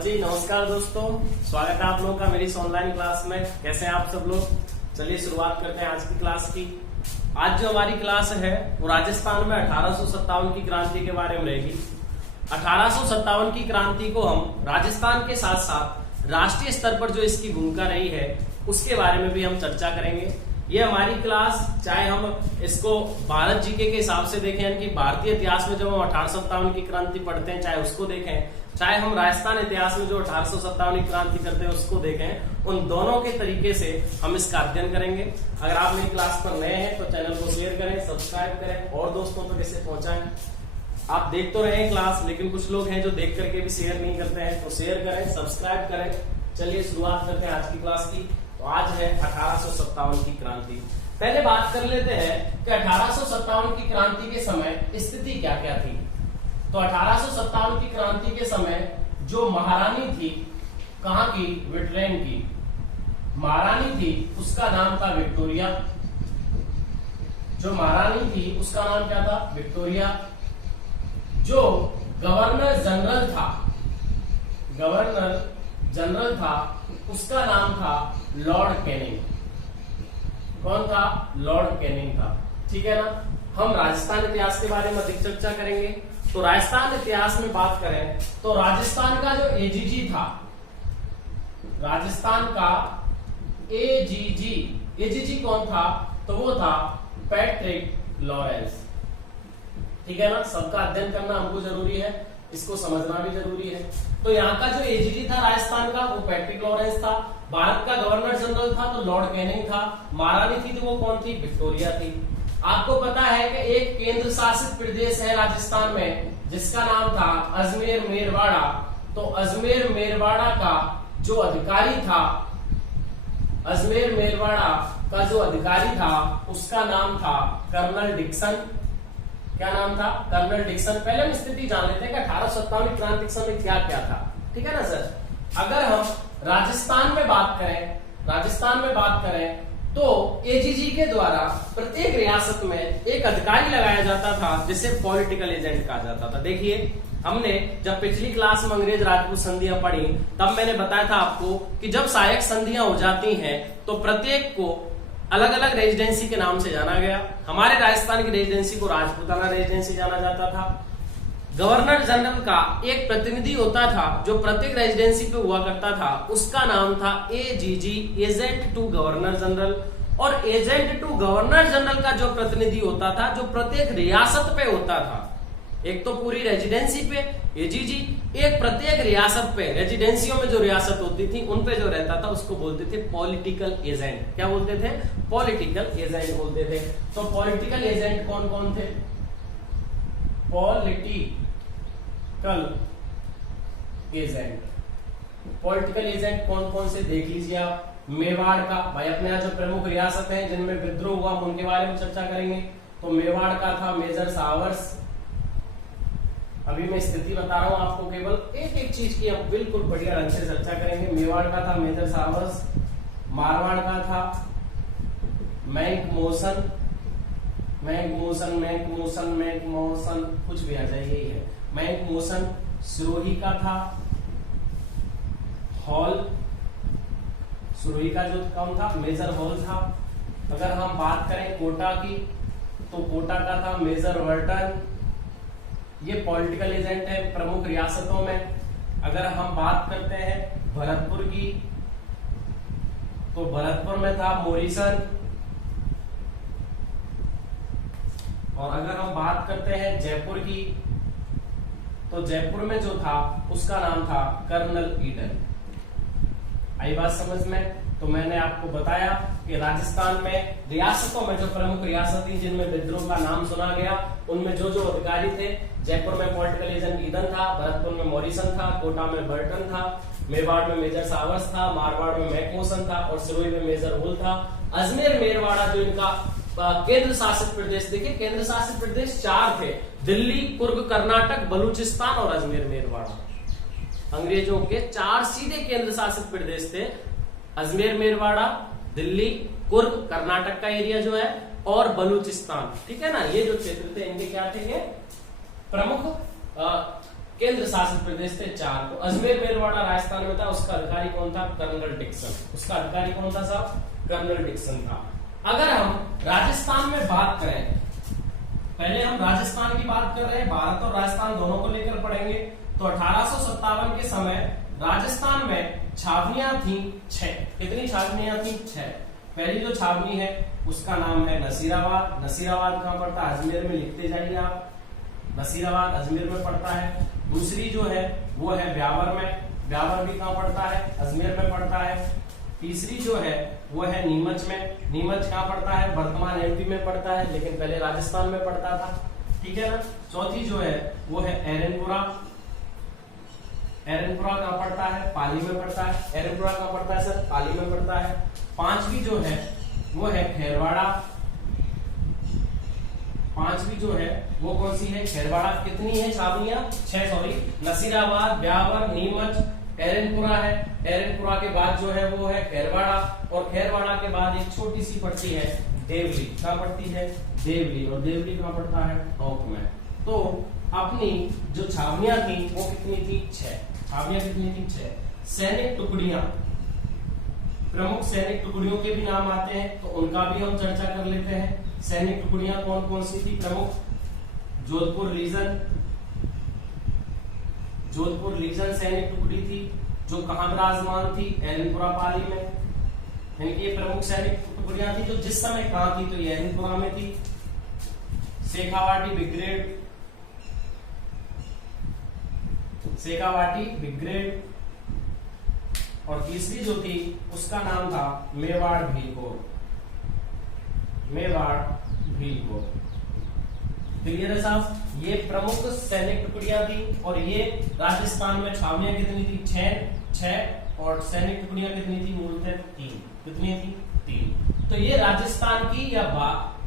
जी नमस्कार दोस्तों, स्वागत है आप लोगों का मेरी इस ऑनलाइन क्लास में। कैसे हैं आप सब लोग? चलिए शुरुआत करते हैं आज की क्लास की। आज जो हमारी क्लास है वो राजस्थान में 1857 की क्रांति के बारे में रहेगी। 1857 की क्रांति को हम राजस्थान के साथ साथ राष्ट्रीय स्तर पर जो इसकी भूमिका रही है उसके बारे में भी हम चर्चा करेंगे। ये हमारी क्लास, चाहे हम इसको भारत जीके के हिसाब से देखें, यानी कि भारतीय इतिहास में जब हम 1857 की क्रांति पढ़ते हैं चाहे उसको देखें, चाहे हम राजस्थान इतिहास में जो 1857 की क्रांति करते हैं उसको देखें, उन दोनों के तरीके से हम इसका अध्ययन करेंगे। अगर आप मेरी क्लास पर नए हैं तो चैनल को शेयर करें, सब्सक्राइब करें और दोस्तों तक इसे पहुंचाएं। आप देख तो रहे हैं क्लास, लेकिन कुछ लोग हैं जो देख करके भी शेयर नहीं करते हैं, तो शेयर करें, सब्सक्राइब करें। चलिए शुरुआत करते हैं आज की क्लास की। तो आज है 1857 की क्रांति। पहले बात कर लेते हैं कि 1857 की क्रांति के समय स्थिति क्या क्या थी। तो 1857 की क्रांति के समय जो महारानी थी, कहां की? ब्रिटेन की महारानी थी, उसका नाम था विक्टोरिया। जो महारानी थी उसका नाम क्या था? विक्टोरिया। जो गवर्नर जनरल था उसका नाम था लॉर्ड कैनिंग। कौन था? लॉर्ड कैनिंग था। ठीक है ना। हम राजस्थान इतिहास के बारे में अधिक चर्चा करेंगे। तो राजस्थान इतिहास में बात करें तो राजस्थान का जो एजीजी था, राजस्थान का एजीजी कौन था? तो वो था पैट्रिक लॉरेंस। ठीक है ना। सबका अध्ययन करना हमको जरूरी है, इसको समझना भी जरूरी है। तो यहाँ का जो एजीजी था राजस्थान का वो पैट्रिक लॉरेंस था। भारत का गवर्नर जनरल था तो लॉर्ड कैनिंग था। महारानी थी तो वो कौन थी? विक्टोरिया थी। आपको पता है कि एक केंद्र शासित प्रदेश है राजस्थान में जिसका नाम था अजमेर मेरवाड़ा। तो अजमेर मेरवाड़ा का जो अधिकारी था, अजमेर मेरवाड़ा का जो अधिकारी था उसका नाम था कर्नल डिक्सन। क्या नाम था? Colonel Dixon. पहले हम स्थिति जान लेते हैं कि 1857 क्रांति के समय क्या क्या था। ठीक है ना सर। अगर हम राजस्थान में बात करें तो एजीजी के द्वारा प्रत्येक रियासत में एक अधिकारी लगाया जाता था जिसे पॉलिटिकल एजेंट कहा जाता था। देखिए, हमने जब पिछली क्लास में अंग्रेज राजपूत संधियां पढ़ी तब मैंने बताया था आपको कि जब सहायक संधियां हो जाती हैं तो प्रत्येक को अलग अलग रेजिडेंसी के नाम से जाना गया। हमारे राजस्थान की रेजिडेंसी को राजपूताना रेजिडेंसी जाना जाता था। गवर्नर जनरल का एक प्रतिनिधि होता था जो प्रत्येक रेजिडेंसी पे हुआ करता था, उसका नाम था AGG, agent to governor general. और एजेंट टू गवर्नर जनरल का जो प्रतिनिधि होता था जो प्रत्येक रियासत पे होता था, एक तो पूरी रेजिडेंसी पे एजीजी, एक प्रत्येक रियासत पे, रेजिडेंसियों में जो रियासत होती थी उन पे जो रहता था उसको बोलते थे पॉलिटिकल एजेंट। क्या बोलते थे? पॉलिटिकल एजेंट बोलते थे। तो पॉलिटिकल एजेंट कौन कौन थे? पॉलिटिकल एजेंट कौन कौन से देख लीजिए आप। मेवाड़ का, भाई अपने यहाँ जो प्रमुख रियासत हैं जिनमें विद्रोह हुआ उनके बारे में चर्चा करेंगे। तो मेवाड़ का था मेजर सावर्स। अभी मैं स्थिति बता रहा हूं आपको, केवल एक एक चीज की हम बिल्कुल बढ़िया ढंग से चर्चा करेंगे। मेवाड़ का था मेजर सावर्स। मारवाड़ का था मैकमोहन, कुछ भी आ जाए, यही है मैकमोहन। सिरोही का था हॉल। सिरोही का जो कौन था? मेजर हॉल था। अगर हम बात करें कोटा की तो कोटा का था मेजर वर्टन। ये पॉलिटिकल एजेंट है प्रमुख रियासतों में। अगर हम बात करते हैं भरतपुर की तो भरतपुर में था मॉरिसन। और अगर हम बात करते हैं जयपुर की तो जयपुर में जो था उसका नाम था कर्नल ईडन। आई बात समझ में? तो मैंने आपको बताया कि राजस्थान में रियासतों में जो प्रमुख रियासत थी जिनमें विद्रोह का नाम सुना गया उनमें जो जो अधिकारी थे, जयपुर में पॉलिटिकल एजेंट ईडन था, भरतपुर में मॉरिसन था, कोटा में बर्टन था, मेवाड़ में मेजर सावर्स था, मारवाड़ में मैकमोहन था और सिरोही में मेजर होल था। अजमेर मेरवाड़ा जो इनका केंद्र शासित प्रदेश, देखिए केंद्र शासित प्रदेश 4 थे, दिल्ली, कुर्ग कर्नाटक, बलूचिस्तान और अजमेर मेरवाड़ा। अंग्रेजों के 4 सीधे केंद्र शासित प्रदेश थे, अजमेर मेरवाड़ा, दिल्ली, कुर्ग कर्नाटक का एरिया जो है और बलूचिस्तान। ठीक है ना। ये जो क्षेत्र थे इनके क्या थे? प्रमुख केंद्र शासित प्रदेश थे 4। तो अजमेर मेरवाड़ा राजस्थान में था, उसका अधिकारी कौन था? Colonel Dixon. उसका अधिकारी कौन था साहब? कर्नल डिक्सन था। अगर हम राजस्थान में बात करें, पहले हम राजस्थान की बात कर रहे हैं, भारत और राजस्थान दोनों को लेकर पढ़ेंगे। तो 1857 के समय राजस्थान में छावनियां थी 6। कितनी छावनियां थी? 6। पहली जो छावनी है उसका नाम है नसीराबाद। नसीराबाद कहां पड़ता है? अजमेर में, लिखते जाइए आप, नसीराबाद अजमेर में पड़ता है। दूसरी जो है वो है ब्यावर में, ब्यावर भी कहां पड़ता है? अजमेर में पड़ता है। तीसरी जो है वो है नीमच में, नीमच कहां पड़ता है? वर्तमान एमपी में पड़ता है, लेकिन पहले राजस्थान में पड़ता था, ठीक है ना। चौथी जो है वो है एरनपुरा। एरनपुरा कहां पड़ता है? पाली में पड़ता है। एरनपुरा कहां पड़ता है सर? पाली में पड़ता है। पांचवी जो है वो है खैरवाड़ा। पांचवी जो है वो कौन सी है? खैरवाड़ा। कितनी है छावनियां? 6, सॉरी। नसीराबाद, ब्यावर, नीमच, एरनपुरा है। एरनपुरा के बाद जो है वो है खैरवाड़ा, और खैरवाड़ा के बाद एक छोटी सी पड़ती है देवली। कहां पड़ती है? देवली। और देवली कहां पड़ता है? टोंक में। तो अपनी जो छावनियां थी वो कितनी थी? 6। छावनियां कितनी थी? 6। सैनिक टुकड़ियां, प्रमुख सैनिक टुकड़ियों के भी नाम आते हैं, तो उनका भी हम चर्चा कर लेते हैं। सैनिक टुकड़ियां कौन कौन सी थी प्रमुख? जोधपुर लीजन, जोधपुर लीजन सैनिक टुकड़ी थी, जो कहां विराजमान थी? एरनपुरा पाली में। यानी कि ये प्रमुख सैनिक टुकड़ियां थी जो जिस समय कहां थी? तो ये एरनपुरा में थी। Shekhawati brigade, Shekhawati brigade. और तीसरी जो थी उसका नाम था मेवाड़ भीलकोर, मेवाड़ भीलकोर। क्लियर है साहब? ये प्रमुख सैनिक टुकड़ियां थी, और ये राजस्थान में छावनियां कितनी थी? 6। और सैनिक टुकड़ियां कितनी थी? मूलतः 3। कितनी थी? 3। तो ये राजस्थान की, या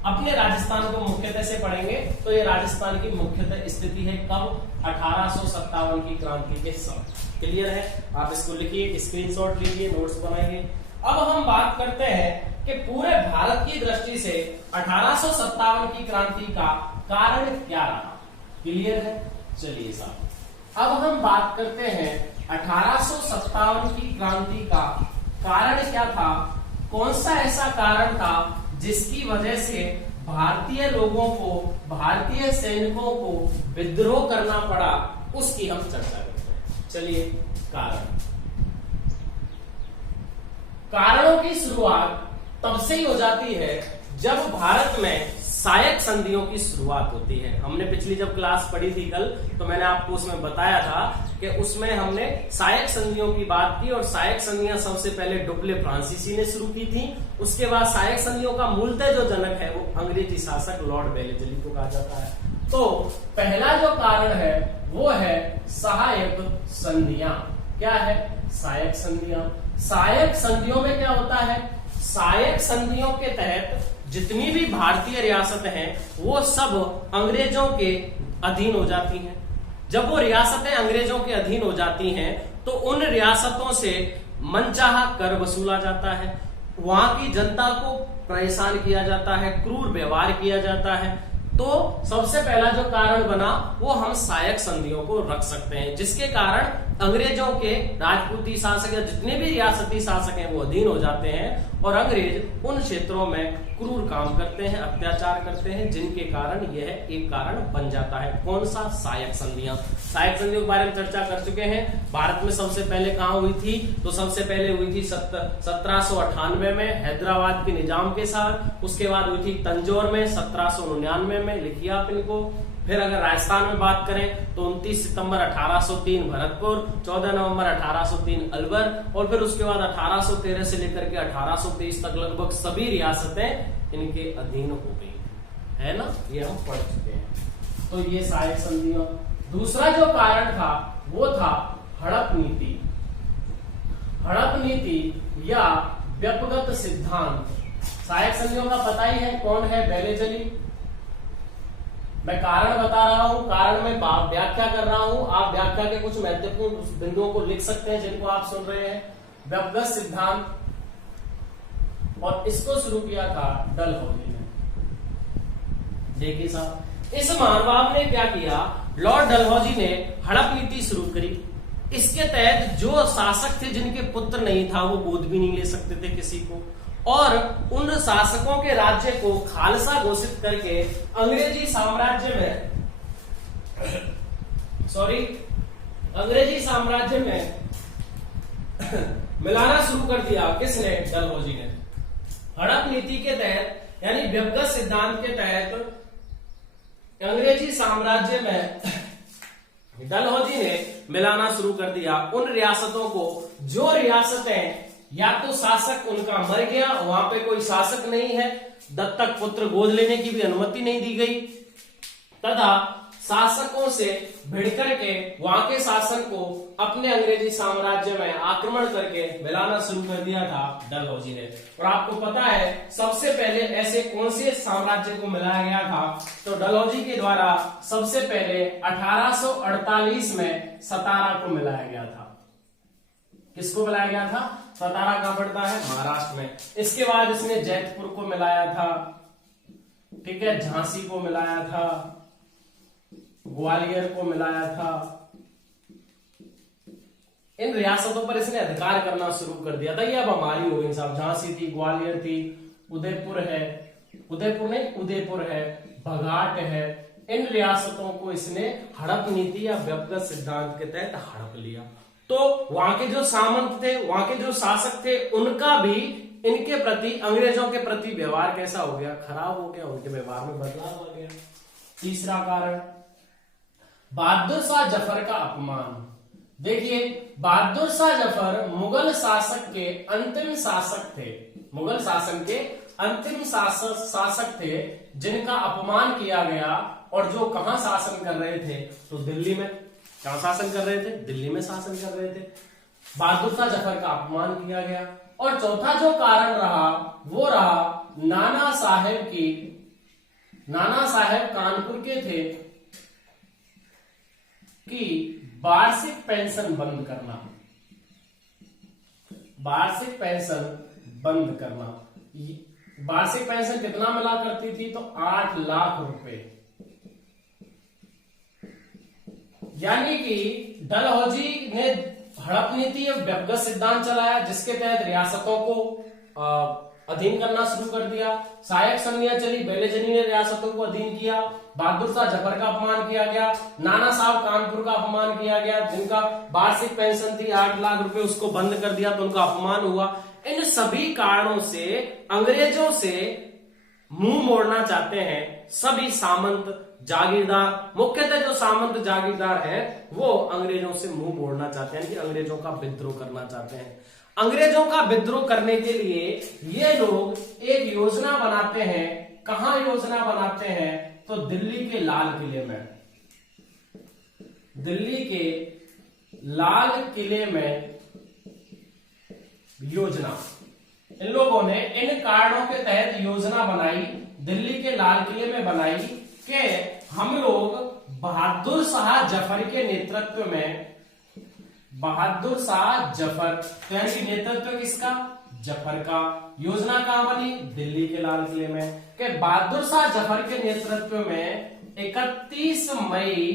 अपने राजस्थान को मुख्यतः से पढ़ेंगे तो ये राजस्थान की मुख्यतः स्थिति है कब? 1857 की क्रांति के समय। क्लियर है? आप इसको लिखिए, स्क्रीनशॉट लीजिए, नोट्स बनाइए। अब हम बात करते हैं कि पूरे भारत की दृष्टि से 1857 की क्रांति का कारण क्या रहा। क्लियर है? चलिए साहब, अब हम बात करते हैं 1857 की क्रांति का कारण क्या था। कौन सा ऐसा कारण था जिसकी वजह से भारतीय लोगों को, भारतीय सैनिकों को विद्रोह करना पड़ा, उसकी हम चर्चा करते हैं। चलिए, कारणों की शुरुआत तब से ही हो जाती है जब भारत में सहायक संधियों की शुरुआत होती है। हमने पिछली जब क्लास पढ़ी थी कल, तो मैंने आपको उसमें बताया था कि उसमें हमने सहायक संधियों की बात की, और सहायक संधियां सबसे पहले डुप्ले फ्रांसीसी ने शुरू की थी। उसके बाद सहायक संधियों का मूलतः जो जनक है वो अंग्रेजी शासक लॉर्ड वेलेस्ली को कहा जाता है। तो पहला जो कारण है वो है सहायक संधियां। क्या है? सहायक संधियां। सहायक संधियों में क्या होता है? सहायक संधियों के तहत जितनी भी भारतीय रियासतें हैं वो सब अंग्रेजों के अधीन हो जाती हैं। जब वो रियासतें अंग्रेजों के अधीन हो जाती हैं तो उन रियासतों से मनचाहा कर वसूला जाता है, वहां की जनता को परेशान किया जाता है, क्रूर व्यवहार किया जाता है। तो सबसे पहला जो कारण बना वो हम सहायक संधियों को रख सकते हैं, जिसके कारण अंग्रेजों के राजपूती शासक या जितने भी रियासती शासक हैं वो अधीन हो जाते हैं, और अंग्रेज उन क्षेत्रों में क्रूर काम करते हैं, अत्याचार करते हैं, जिनके कारण यह एक कारण बन जाता है। कौन सा? सहायक संधियां। सहायक संधियों के बारे में चर्चा कर चुके हैं। भारत में सबसे पहले कहां हुई थी? तो सबसे पहले हुई थी 1798 में हैदराबाद के निजाम के साथ। उसके बाद हुई थी तंजौर में 1799 में, लिखिए आप इनको। फिर अगर राजस्थान में बात करें तो 29 सितंबर 1803 भरतपुर, 14 नवंबर 1803 अलवर, और फिर उसके बाद 1813 से लेकर के 1823 तक लगभग सभी रियासतें इनके अधीन हो गई, है ना? ये हम पढ़ चुके हैं। तो ये सहायक संधियां। दूसरा जो कारण था वो था हड़प नीति। हड़प नीति या व्यक्तिगत सिद्धांत। सहायक संधियों का पता ही है कौन है? वेलेस्ली। मैं कारण बता रहा हूं, कारण में व्याख्या कर रहा हूं, आप व्याख्या के कुछ महत्वपूर्ण बिंदुओं को लिख सकते हैं जिनको आप सुन रहे हैं। व्यक्तिगत सिद्धांत, और इसको शुरू किया था डलहौजी ने। देखिए साहब, इस महानुभाव ने क्या किया? लॉर्ड डलहौजी ने हड़प नीति शुरू करी। इसके तहत जो शासक थे जिनके पुत्र नहीं था वो गोद भी नहीं ले सकते थे किसी को, और उन शासकों के राज्य को खालसा घोषित करके अंग्रेजी साम्राज्य में मिलाना शुरू कर दिया। किसने? डलहौजी ने। हड़प नीति के तहत यानी व्यवगत सिद्धांत के तहत अंग्रेजी साम्राज्य में डलहौजी ने मिलाना शुरू कर दिया उन रियासतों को जो रियासतें या तो शासक उनका मर गया, वहां पे कोई शासक नहीं है, दत्तक पुत्र गोद लेने की भी अनुमति नहीं दी गई, तथा शासकों से भिड़ करके वहां के शासन को अपने अंग्रेजी साम्राज्य में आक्रमण करके मिलाना शुरू कर दिया था डलहौजी ने। और आपको पता है सबसे पहले ऐसे कौन से साम्राज्य को मिलाया गया था? तो डलहौजी के द्वारा सबसे पहले 1848 में सतारा को मिलाया गया था। किसको मिलाया गया था? सतारा कहां पड़ता है? महाराष्ट्र में। इसके बाद इसने जैतपुर को मिलाया था, ठीक है, झांसी को मिलाया था, ग्वालियर को मिलाया था। इन रियासतों पर इसने अधिकार करना शुरू कर दिया था। ये अब हमारी हो गई साहब। झांसी थी, ग्वालियर थी, उदयपुर है, बघाट है। इन रियासतों को इसने हड़प नीति या व्यवगत सिद्धांत के तहत हड़प लिया। तो वहां के जो सामंत थे, वहां के जो शासक थे, उनका भी इनके प्रति, अंग्रेजों के प्रति व्यवहार कैसा हो गया? खराब हो गया। उनके व्यवहार में बदलाव आ गया। तीसरा कारण, बहादुर शाह जफर का अपमान। देखिए, बहादुर शाह जफर मुगल शासक के अंतिम शासक थे। मुगल शासन के अंतिम शासक थे जिनका अपमान किया गया, और जो कहां शासन कर रहे थे? तो दिल्ली में। कहां शासन कर रहे थे? दिल्ली में शासन कर रहे थे। बहादुर शाह जफर का अपमान किया गया। और चौथा जो कारण रहा वो रहा नाना साहेब कानपुर के थे कि वार्षिक पेंशन बंद करना। वार्षिक पेंशन कितना मिला करती थी? तो 8 लाख रुपए। यानी कि डलहौजी ने हड़प नीति और व्यवगत सिद्धांत चलाया, जिसके तहत रियासतों को अधीन करना शुरू कर दिया। सहायक संधियां चली, बेलेजनी ने रियासतों को अधीन किया। बहादुर शाह जफर का अपमान किया गया। नाना साहब कानपुर का अपमान किया गया, जिनका वार्षिक पेंशन थी 8 लाख रुपए, उसको बंद कर दिया, तो उनका अपमान हुआ। इन सभी कारणों से अंग्रेजों से मुंह मोड़ना चाहते हैं सभी सामंत जागीरदार। मुख्यतः जो सामंत जागीरदार हैं वो अंग्रेजों से मुंह मोड़ना चाहते हैं, कि अंग्रेजों का विद्रोह करना चाहते हैं। अंग्रेजों का विद्रोह करने के लिए ये लोग एक योजना बनाते हैं। कहां योजना बनाते हैं? तो दिल्ली के लाल किले में। दिल्ली के लाल किले में योजना, इन लोगों ने इन कारणों के तहत योजना बनाई, दिल्ली के लाल किले में बनाई, कि हम लोग बहादुर शाह जफर के नेतृत्व में, बहादुर शाह जफर यानी नेतृत्व किसका? जफर का। योजना कहां बनी? दिल्ली के लाल किले में। कि बहादुर शाह जफर के नेतृत्व में 31 मई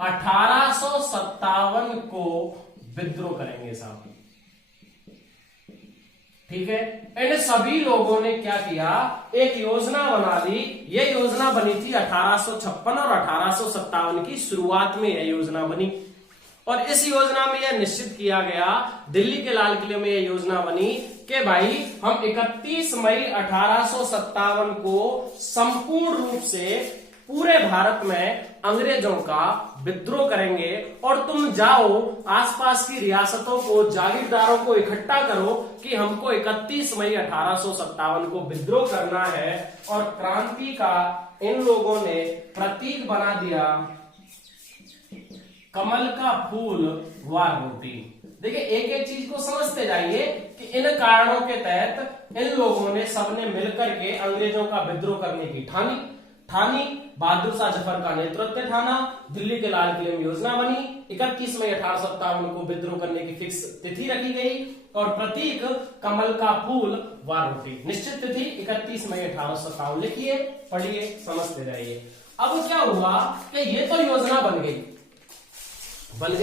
1857 को विद्रोह करेंगे साहब। ठीक है, इन सभी लोगों ने क्या किया? एक योजना बना ली। यह योजना बनी थी 1856 और 1857 की शुरुआत में यह योजना बनी। और इस योजना में यह निश्चित किया गया, दिल्ली के लाल किले में यह योजना बनी कि भाई हम 31 मई 1857 को संपूर्ण रूप से पूरे भारत में अंग्रेजों का विद्रोह करेंगे, और तुम जाओ आसपास की रियासतों को, जागीरदारों को इकट्ठा करो कि हमको 31 मई 1857 को विद्रोह करना है। और क्रांति का इन लोगों ने प्रतीक बना दिया कमल का फूल व रोटी। देखिए, एक एक चीज को समझते जाइए कि इन कारणों के तहत इन लोगों ने सबने मिलकर के अंग्रेजों का विद्रोह करने की ठानी। बहादुर शाह जफर का नेतृत्व ठाना, दिल्ली के लाल किले में योजना बनी, 31 मई 1857 को विद्रोह करने की फिक्स तिथि रखी गई, और प्रतीक कमल का फूल व रोटी। निश्चित तिथि 31 मई 1857। लिखिए, पढ़िए, समझते जाइए। अब क्या हुआ कि ये तो योजना बन गई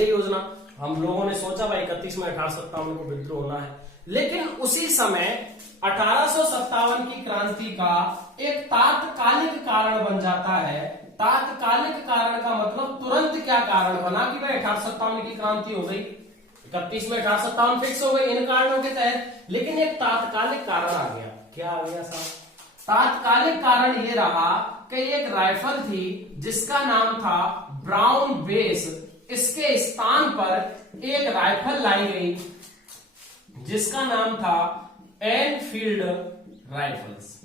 योजना। हम लोगों ने सोचा भाई 31 में 1857 को विद्रोह होना है, लेकिन उसी समय 1857 की क्रांति का एक तात्कालिक कारण बन जाता है। तात्कालिक कारण का मतलब तुरंत क्या कारण बना कि भाई 1857 की क्रांति हो गई, 31 में 1857 फिक्स हो गई इन कारणों के तहत, लेकिन एक तात्कालिक कारण आ गया। क्या आ गया साहब? तात्कालिक कारण ये रहा कि एक राइफल थी जिसका नाम था ब्राउन बेस, इसके स्थान पर एक राइफल लाई गई जिसका नाम था एनफील्ड राइफल्स।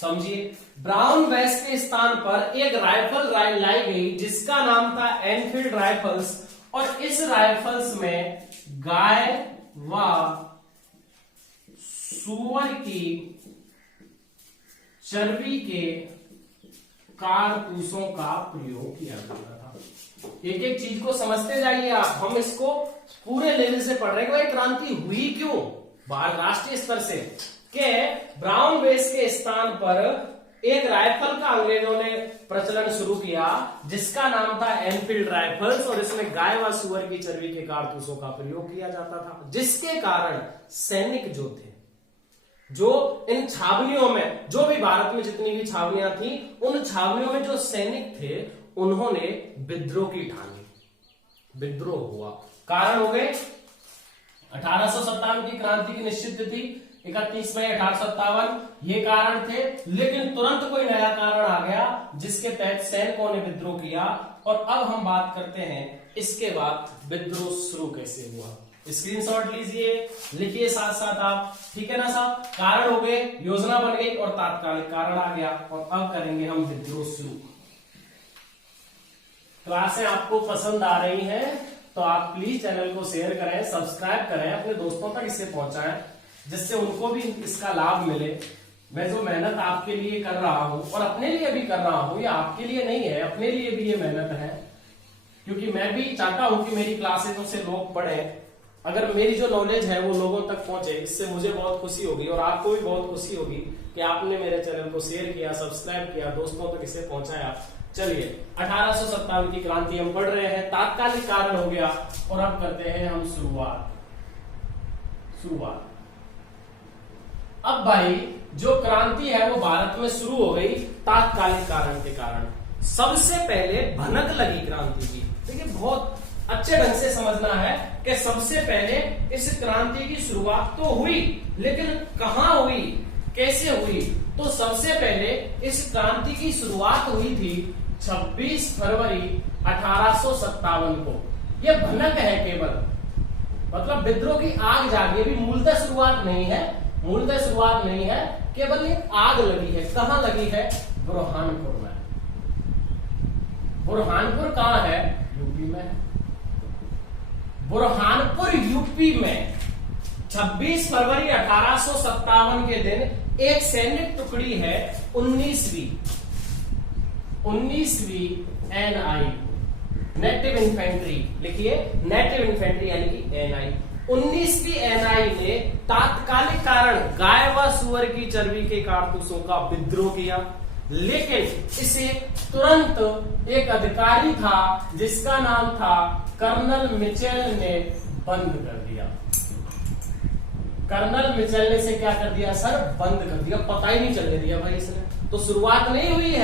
समझिए, ब्राउन बेस के स्थान पर एक राइफल लाई गई जिसका नाम था एनफील्ड राइफल्स, और इस राइफल्स में गाय व सूअर की चर्बी के कारतूसों का प्रयोग किया जाता था। एक एक चीज को समझते जाइए आप, हम इसको पूरे लेवल से पढ़ रहे हैं कि भाई क्रांति हुई क्यों बाहर राष्ट्रीय स्तर से, के ब्राउन बेस के स्थान पर एक राइफल का अंग्रेजों ने प्रचलन शुरू किया जिसका नाम था एनफील्ड राइफल्स, और इसमें गाय व सूअर की चर्बी के कारतूसों का प्रयोग किया जाता था, जिसके कारण सैनिक जो थे, जो इन छावनियों में, जो भी भारत में जितनी भी छावनियां थी, उन छावनियों में जो सैनिक थे उन्होंने विद्रोह की ठानी, विद्रोह हुआ। कारण हो गए 1857 की क्रांति की निश्चित तिथि 31 मई 1857, ये कारण थे, लेकिन तुरंत कोई नया कारण आ गया जिसके तहत सैनिकों ने विद्रोह किया। और अब हम बात करते हैं इसके बाद विद्रोह शुरू कैसे हुआ। स्क्रीनशॉट लीजिए, लिखिए साथ साथ आप, ठीक है ना साहब। कारण हो गए, योजना बन गई और तात्कालिक कारण आ गया, और अब करेंगे हम विद्रोह शुरू। क्लासें आपको पसंद आ रही हैं तो आप प्लीज चैनल को शेयर करें, सब्सक्राइब करें, अपने दोस्तों तक इसे पहुंचाएं जिससे उनको भी इसका लाभ मिले। मैं जो मेहनत आपके लिए कर रहा हूं और अपने लिए भी कर रहा हूं, ये आपके लिए नहीं है, अपने लिए भी ये मेहनत है, क्योंकि मैं भी चाहता हूं कि मेरी क्लासें से लोग पढ़ें। अगर मेरी जो नॉलेज है वो लोगों तक पहुंचे, इससे मुझे बहुत खुशी होगी और आपको भी बहुत खुशी होगी कि आपने मेरे चैनल को शेयर किया, सब्सक्राइब किया, दोस्तों तक इसे पहुंचाया। चलिए, 1857 की क्रांति हम पढ़ रहे हैं, तात्कालिक कारण हो गया, और अब करते हैं हम शुरुआत। अब भाई जो क्रांति है वो भारत में शुरू हो गई तात्कालिक कारण के कारण। सबसे पहले भनक लगी क्रांति की। देखिए, बहुत अच्छे ढंग से समझना है कि सबसे पहले इस क्रांति की शुरुआत तो हुई, लेकिन कहां हुई, कैसे हुई? तो सबसे पहले इस क्रांति की शुरुआत हुई थी 26 फरवरी 1857 को। यह भनक है केवल, मतलब विद्रोह की आग जागी, अभी मूलतः शुरुआत नहीं है, केवल एक आग लगी है। कहां लगी है? बुरहानपुर में। बुरहानपुर कहां है? यूपी में। बुरहानपुर यूपी में 26 फरवरी 1857 के दिन एक सैनिक टुकड़ी है 19वीं एनआई, नेटिव इन्फेंट्री, लिखिए नेटिव इन्फेंट्री यानी कि एनआई। 19वीं एनआई ने तात्कालिक कारण गाय व सुअर की चर्बी के कारतूसों का विद्रोह किया, लेकिन इसे तुरंत एक अधिकारी था जिसका नाम था कर्नल मिचेल ने बंद कर दिया। कर्नल मिचेल ने इसे क्या कर दिया सर? बंद कर दिया, पता ही नहीं चलने दिया भाई इसने। तो शुरुआत नहीं हुई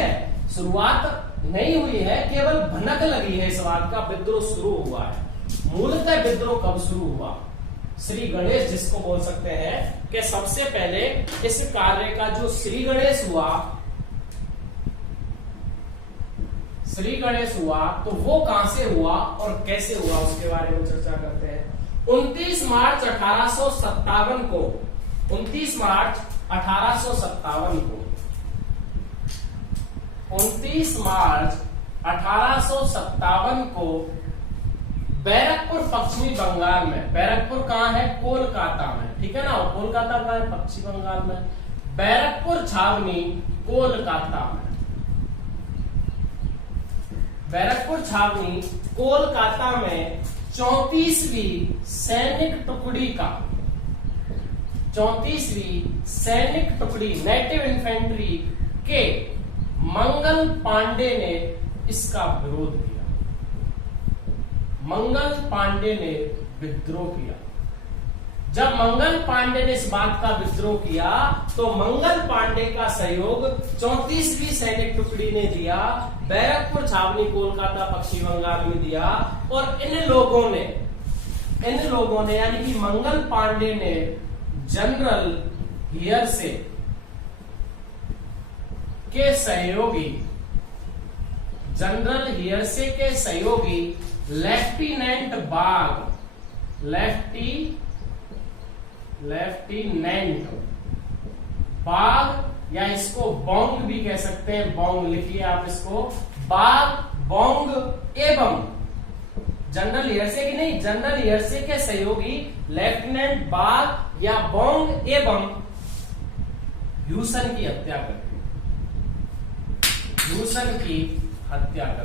है, केवल भनक लगी है इस बात का, विद्रोह शुरू हुआ है। मूलतः विद्रोह कब शुरू हुआ? श्री गणेश जिसको बोल सकते हैं, कि सबसे पहले इस कार्य का जो श्री गणेश हुआ तो वो कहां से हुआ और कैसे हुआ उसके बारे में चर्चा करते हैं। 29 मार्च 1857 को 29 मार्च 1857 को बैरकपुर पश्चिमी बंगाल में, बैरकपुर कहां है? कोलकाता में, ठीक है ना, कोलकाता कहां है? पश्चिम बंगाल में। बैरकपुर छावनी कोलकाता में, बैरकपुर छावनी कोलकाता में 34वीं सैनिक टुकड़ी का 34वीं सैनिक टुकड़ी नेटिव इन्फेंट्री के मंगल पांडे ने इसका विरोध किया। मंगल पांडे ने विद्रोह किया। जब मंगल पांडे ने इस बात का विद्रोह किया तो मंगल पांडे का सहयोग 34वीं सैनिक टुकड़ी ने दिया, बैरकपुर छावनी कोलकाता पश्चिम बंगाल में दिया। और इन लोगों ने यानी कि मंगल पांडे ने जनरल हियरसे के सहयोगी लेफ्टिनेंट बाग या इसको बोंग भी कह सकते हैं, बोंग लिखिए आप इसको, बाग बोंग एवं जनरल हियरसे की नहीं, जनरल हियरसे के सहयोगी लेफ्टिनेंट बाग या बोंग एवं ह्यूसन की हत्या कर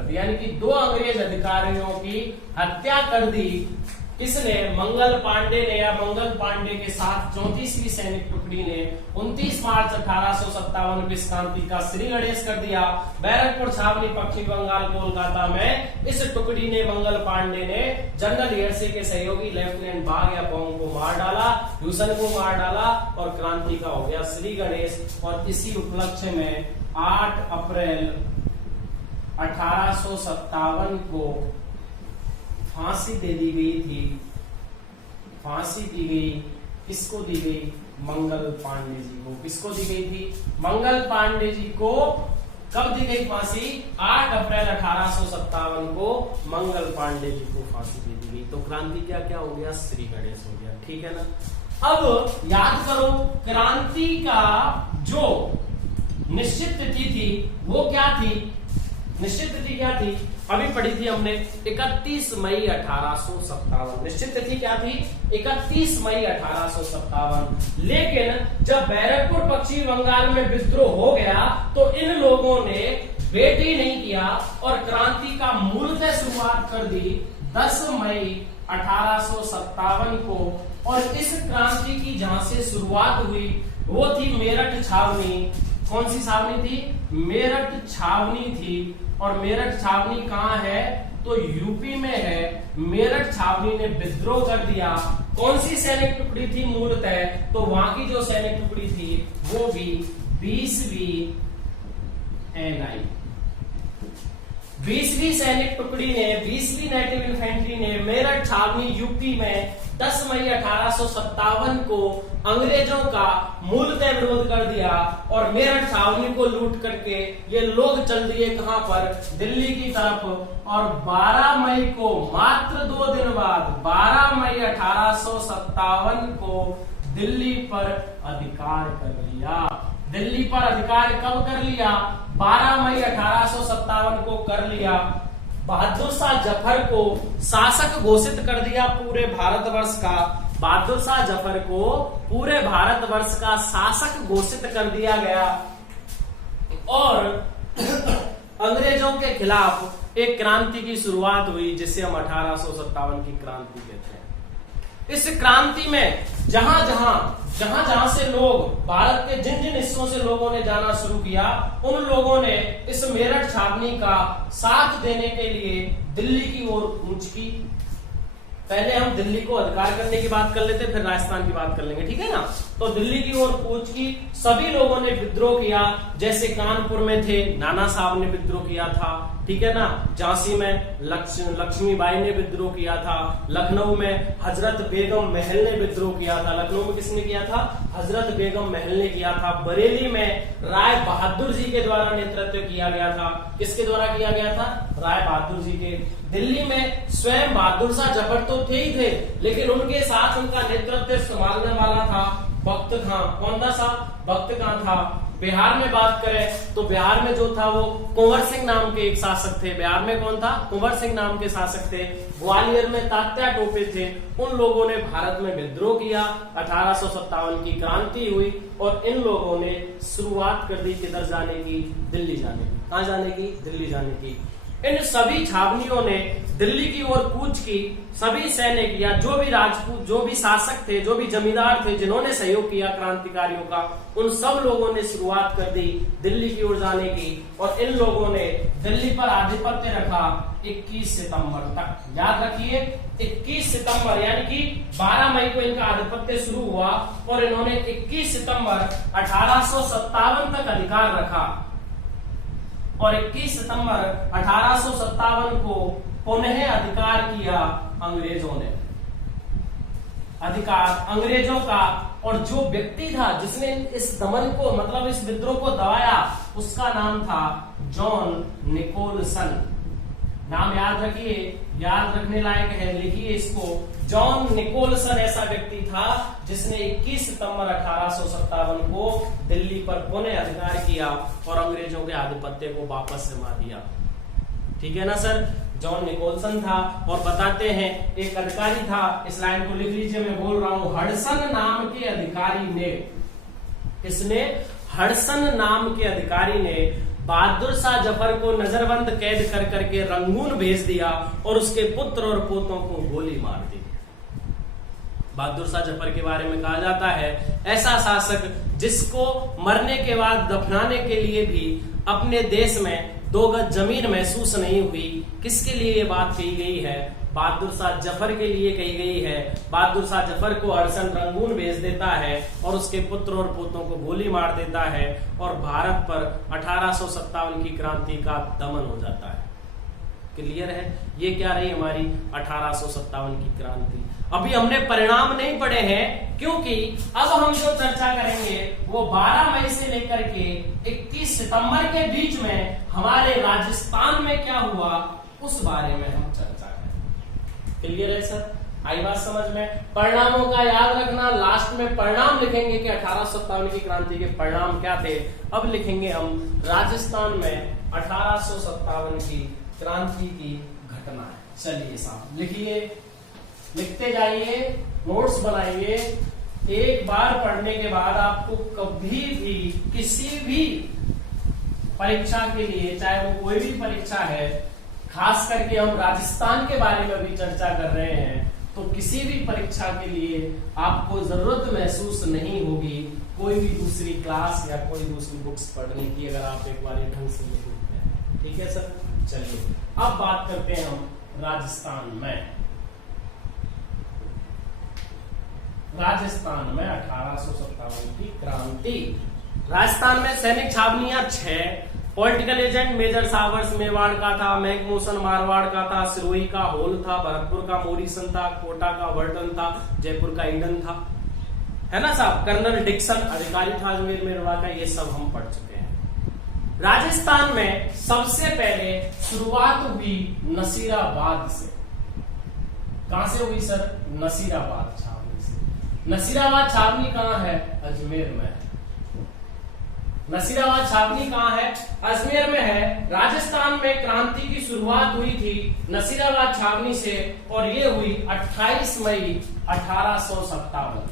दी। यानी कि 2 अंग्रेज अधिकारियों की हत्या कर दी। किसने? मंगल पांडे ने, या मंगल पांडे के साथ 34वीं सैनिक टुकड़ी ने 29 मार्च 1857 को इस क्रांति का श्री गणेश कर दिया। बैरकपुर छावनी पश्चिम बंगाल कोलकाता में इस टुकड़ी ने, मंगल पांडे ने जनरल हियरसे के सहयोगी लेफ्टिनेंट बाग या बोंग को मार डाला, ह्यूसन को मार डाला और क्रांति का हो गया श्री गणेश। और इसी उपलक्ष्य में 8 अप्रैल 1857 को फांसी दे दी गई थी। फांसी दी गई, किसको दी गई? मंगल पांडे जी को। किसको दी गई थी? मंगल पांडे जी को। कब दी गई फांसी? 8 अप्रैल 1857 को मंगल पांडे जी को फांसी दे दी गई। तो क्रांति क्या क्या हो गया? श्री गणेश हो गया। ठीक है ना। अब याद करो, क्रांति का जो निश्चित तिथि थी वो क्या थी? निश्चित तिथि क्या थी? अभी पढ़ी थी हमने 31 मई 1857। निश्चित तिथि क्या थी? 31 मई 1857। लेकिन जब बैरकपुर पश्चिम बंगाल में विद्रोह हो गया तो इन लोगों ने वेट ही नहीं किया और क्रांति का मूलतः शुरुआत कर दी 10 मई 1857 को। और इस क्रांति की जहां से शुरुआत हुई वो थी मेरठ छावनी। कौन सी छावनी थी? मेरठ छावनी थी। और मेरठ छावनी कहां है? तो यूपी में है। मेरठ छावनी ने विद्रोह कर दिया। कौन सी सैनिक टुकड़ी थी मूलतः? तो वहां की जो सैनिक टुकड़ी थी वो भी 20वीं NI। 20वीं सैनिक टुकड़ी ने, 20वीं नेटिव इन्फेंट्री ने मेरठ छावनी यूपी में 10 मई 1857 को अंग्रेजों का मूलतः विरोध कर दिया और मेरठ छावनी को लूट करके ये लोग चल दिए कहां पर? दिल्ली की तरफ। और 12 मई को, मात्र 2 दिन बाद, 12 मई 1857 को दिल्ली पर अधिकार कर लिया। दिल्ली पर अधिकार कब कर लिया? 12 मई 1857 को कर लिया। बहादुर शाह जफर को शासक घोषित कर दिया पूरे भारतवर्ष का। बहादुर शाह जफर को पूरे भारतवर्ष का शासक घोषित कर दिया गया और अंग्रेजों के खिलाफ एक क्रांति की शुरुआत हुई जिसे हम 1857 की क्रांति कहते हैं। इस क्रांति में जहां जहां से लोग, भारत के जिन जिन हिस्सों से लोगों ने जाना शुरू किया, उन लोगों ने इस मेरठ छावनी का साथ देने के लिए दिल्ली की ओर कूच की। पहले हम दिल्ली को अधिकार करने की बात कर लेते, फिर राजस्थान की बात कर लेंगे, ठीक है ना। तो दिल्ली की ओर कूच की, सभी लोगों ने विद्रोह किया। जैसे कानपुर में थे नाना साहब ने विद्रोह किया था, ठीक है ना। झांसी में लक्ष्मीबाई ने विद्रोह किया था। लखनऊ में हजरत बेगम महल ने विद्रोह किया था। लखनऊ में किसने किया था? हजरत बेगम महल ने किया था। बरेली में राय बहादुर जी के द्वारा नेतृत्व किया गया था। किसके द्वारा किया गया था? राय बहादुर जी के। दिल्ली में स्वयं बहादुर शाह जफर तो थे ही थे, लेकिन उनके साथ उनका नेतृत्व संभालने वाला था बख्त खां। कौन था साहब? बख्त खां था। बिहार में बात करें तो बिहार में जो था वो कुंवर सिंह नाम के एक शासक थे। बिहार में कौन था? कुंवर सिंह नाम के शासक थे। ग्वालियर में तात्या टोपे थे। उन लोगों ने भारत में विद्रोह किया। 1857 की क्रांति हुई और इन लोगों ने शुरुआत कर दी किधर जाने की? दिल्ली जाने की। कहां जाने की? दिल्ली जाने की। इन सभी छावनियों ने दिल्ली की ओर कूच की। सभी सैनिक या जो भी राजपूत, जो भी शासक थे, जो भी जमींदार थे, जिन्होंने सहयोग किया क्रांतिकारियों का, उन सब लोगों ने शुरुआत कर दी दिल्ली की ओर जाने की। और इन लोगों ने दिल्ली पर आधिपत्य रखा 21 सितंबर तक। याद रखिए 21 सितंबर यानी कि 12 मई को इनका आधिपत्य शुरू हुआ और इन्होंने 21 सितंबर 1857 तक अधिकार रखा। और 21 सितंबर 1857 को पुनः अधिकार किया अंग्रेजों ने। अधिकार अंग्रेजों का। और जो व्यक्ति था जिसने इस दमन को, मतलब इस विद्रोह को दबाया, उसका नाम था जॉन निकोलसन। नाम याद रखिए, याद रखने लायक है, लिखिए इसको। जॉन निकोलसन ऐसा व्यक्ति था जिसने 21 सितंबर 1857 को दिल्ली पर पुनः अधिकार किया और अंग्रेजों के आधिपत्य को वापस जमा दिया। ठीक है ना सर? जॉन निकोलसन था। और बताते हैं एक अधिकारी था, इस लाइन को लिख लीजिए, मैं बोल रहा हूं, हडसन नाम के अधिकारी ने, इसने हडसन नाम के अधिकारी ने बहादुर शाह जफर को नजरबंद कैद कर करके रंगून भेज दिया और उसके पुत्र और पोतों को गोली मार दी। बहादुर शाह जफर के बारे में कहा जाता है ऐसा शासक जिसको मरने के बाद दफनाने के लिए भी अपने देश में 2 गज जमीन महसूस नहीं हुई। किसके लिए ये बात कही गई है? बहादुर शाह जफर के लिए कही गई है। बहादुर शाह जफर को हडसन रंगून भेज देता है और उसके पुत्र और पोतों को गोली मार देता है और भारत पर 1857 की क्रांति का दमन हो जाता है। क्लियर है? ये क्या रही हमारी 1857 की क्रांति। अभी हमने परिणाम नहीं पढ़े हैं क्योंकि अब हम जो चर्चा करेंगे वो 12 मई से लेकर के 21 सितंबर के बीच में हमारे राजस्थान में क्या हुआ उस बारे में हम चर्चा करेंगे। क्लियर है सर? आई बात समझ में? परिणामों का याद रखना, लास्ट में परिणाम लिखेंगे कि 1857 की क्रांति के परिणाम क्या थे। अब लिखेंगे हम राजस्थान में 1857 की क्रांति की घटना है। चलिए साहब लिखिए, लिखते जाइए, नोट्स बनाइए। एक बार पढ़ने के बाद आपको कभी भी किसी भी परीक्षा के लिए, चाहे वो कोई भी परीक्षा है, खास करके हम राजस्थान के बारे में भी चर्चा कर रहे हैं, तो किसी भी परीक्षा के लिए आपको जरूरत महसूस नहीं होगी कोई भी दूसरी क्लास या कोई दूसरी बुक्स पढ़ने की, अगर आप एक बार ढंग से लिखते हैं। ठीक है सर? चलिए अब बात करते हैं हम राजस्थान में। राजस्थान में 1857 की क्रांति। राजस्थान में सैनिक छावनियां 6, political agent major Showers Mewar का था, मैकमोसन मारवाड़ का था, सिरोही का होल था, भरतपुर का मोरिसन था, कोटा का वर्टन था, जयपुर का ईडन था, है ना साहब? कर्नल डिक्सन अधिकारी था अजमेर में रवा का। ये सब हम पढ़ चुके हैं। राजस्थान में सबसे पहले शुरुआत हुई नसीराबाद से। कहां से हुई सर? नसीराबाद छावनी से। नसीराबाद छावनी कहां है? अजमेर में। नसीराबाद छावनी कहां है? अजमेर में है। राजस्थान में क्रांति की शुरुआत हुई थी नसीराबाद छावनी से और ये हुई 28 मई 1857।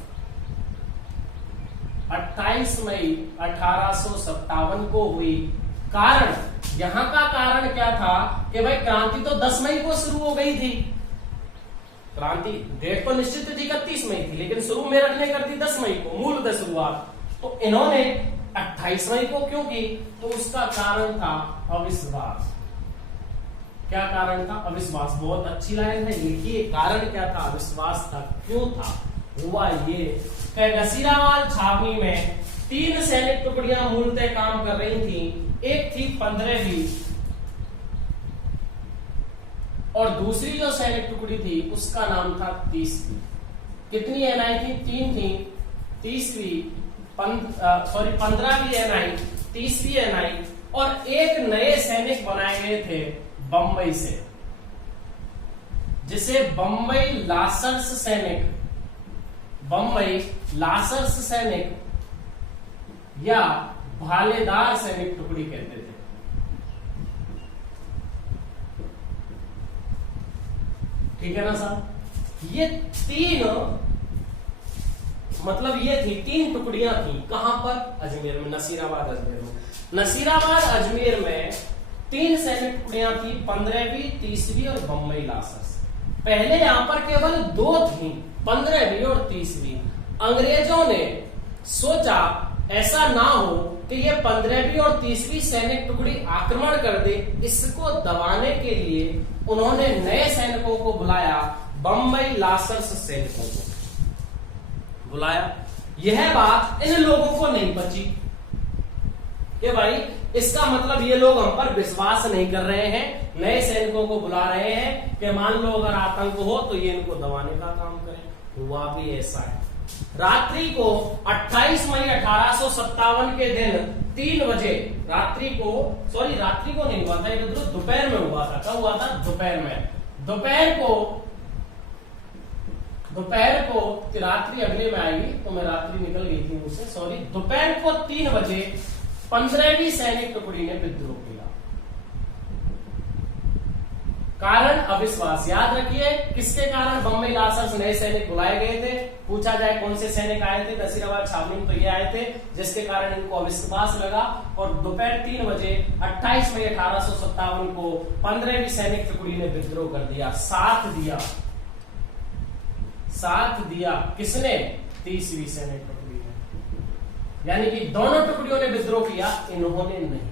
28 मई 1857 को हुई। कारण, यहां का कारण क्या था कि भाई क्रांति तो 10 मई को शुरू हो गई थी। क्रांति डेट तो निश्चित थी 31 मई थी, लेकिन शुरू में रखने कर दी 10 मई को, मूलतः शुरुआत। तो इन्होंने 28 मई को क्यों की? तो उसका कारण था अविश्वास। क्या कारण था? अविश्वास। बहुत अच्छी लाइन है, लिखिए कारण क्या था? अविश्वास था। क्यों था? हुआ ये कि नसीराबाद छावनी में 3 सैनिक टुकड़ियां मूलतः काम कर रही थी। एक थी 15वीं और दूसरी जो सैनिक टुकड़ी थी उसका नाम था 30वीं। कितनी एनआई थी? 3 थी। 30वीं 15वीं एनआई, 30वीं एनआई और एक नए सैनिक बनाए गए थे बंबई से, जिसे बंबई लासर्स सैनिक, बंबई लासर्स सैनिक या भालेदार सैनिक टुकड़ी कहते थे। ठीक है ना साहब? ये 3 मतलब ये थी 3 टुकड़ियां थी। कहां पर? अजमेर में। नसीराबाद अजमेर में। नसीराबाद अजमेर में 3 सैनिक टुकड़ियां थी, 15वीं, 30वीं और बम्बई लासर्स। पहले यहां पर केवल 2 थी, 15वीं और 30वीं। अंग्रेजों ने सोचा ऐसा ना हो कि ये 15वीं और 30वीं सैनिक टुकड़ी आक्रमण कर दे, इसको दबाने के लिए उन्होंने नए सैनिकों को बुलाया, बम्बई लासर्स सैनिकों को बुलाया। यह बात इन लोगों को नहीं बची कि भाई इसका मतलब ये लोग हम पर विश्वास नहीं कर रहे हैं, नए सैनिकों को बुला रहे हैं कि मान लो अगर आतंक हो तो ये इनको दबाने का काम करें। हुआ भी ऐसा है। रात्रि को 28 मई 1857 के दिन 3 बजे रात्रि को नहीं हुआ था, ये दोपहर में हुआ था। कब हुआ था? दोपहर में। दोपहर को रात्रि अगले में आएगी, तो मैं रात्रि निकल गई थी मुझसे, सॉरी। दोपहर को 3 बजे 15वीं सैनिक टुकड़ी ने विद्रोह किया। कारण अविश्वास। याद रखिए किसके कारण बम्बई लासर्स नए सैनिक बुलाए गए थे। पूछा जाए कौन से सैनिक आए थे, नसीराबाद छावनी तो ये आए थे, जिसके कारण इनको अविश्वास लगा और दोपहर 3 बजे 28 मई 1857 को 15वीं सैनिक टुकड़ी ने विद्रोह कर दिया। साथ दिया किसने? 30वीं सैनिक टुकड़ी ने। यानी कि दोनों टुकड़ियों ने विद्रोह किया, इन्होंने नहीं किया।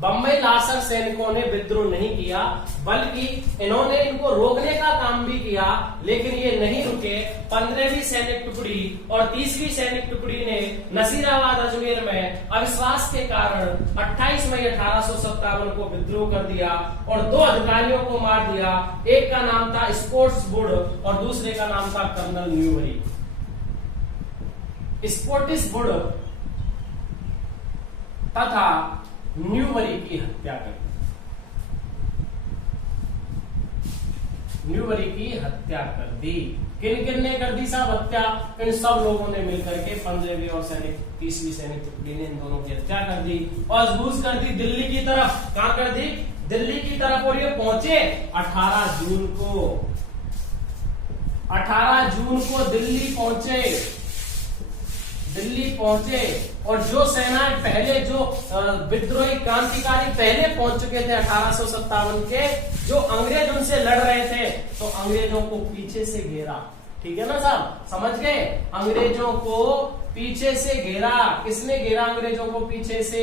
बम्बई लासर सैनिकों ने विद्रोह नहीं किया, बल्कि इन्होंने इनको रोकने का काम भी किया, लेकिन ये नहीं रुके। 15वीं सैनिक टुकड़ी और 30वीं सैनिक टुकड़ी ने नसीराबाद अजमेर में अविश्वास के कारण 28 मई 1857 को विद्रोह कर दिया और 2 अधिकारियों को मार दिया। एक का नाम था स्पोर्ट्स वुड और दूसरे का नाम था कर्नल न्यूबरी। स्पोर्टिस वुड तथा न्यूबरी की हत्या कर दी। न्यूबरी की हत्या कर दी। किन ने कर दी साहब हत्या? इन सब लोगों ने मिलकर के 15वीं और 30वीं सैनिक टुकड़ी ने इन दोनों की हत्या कर दी और कूच कर दी दिल्ली की तरफ। कहां कर दी? दिल्ली की तरफ। और ये पहुंचे 18 जून को। 18 जून को दिल्ली पहुंचे और जो सेना पहले, जो विद्रोही क्रांतिकारी पहले पहुंच चुके थे 1857 के, जो अंग्रेज उनसे लड़ रहे थे, तो अंग्रेजों को पीछे से घेरा। ठीक है ना साहब, समझ गए? अंग्रेजों को पीछे से घेरा। किसने घेरा अंग्रेजों को पीछे से?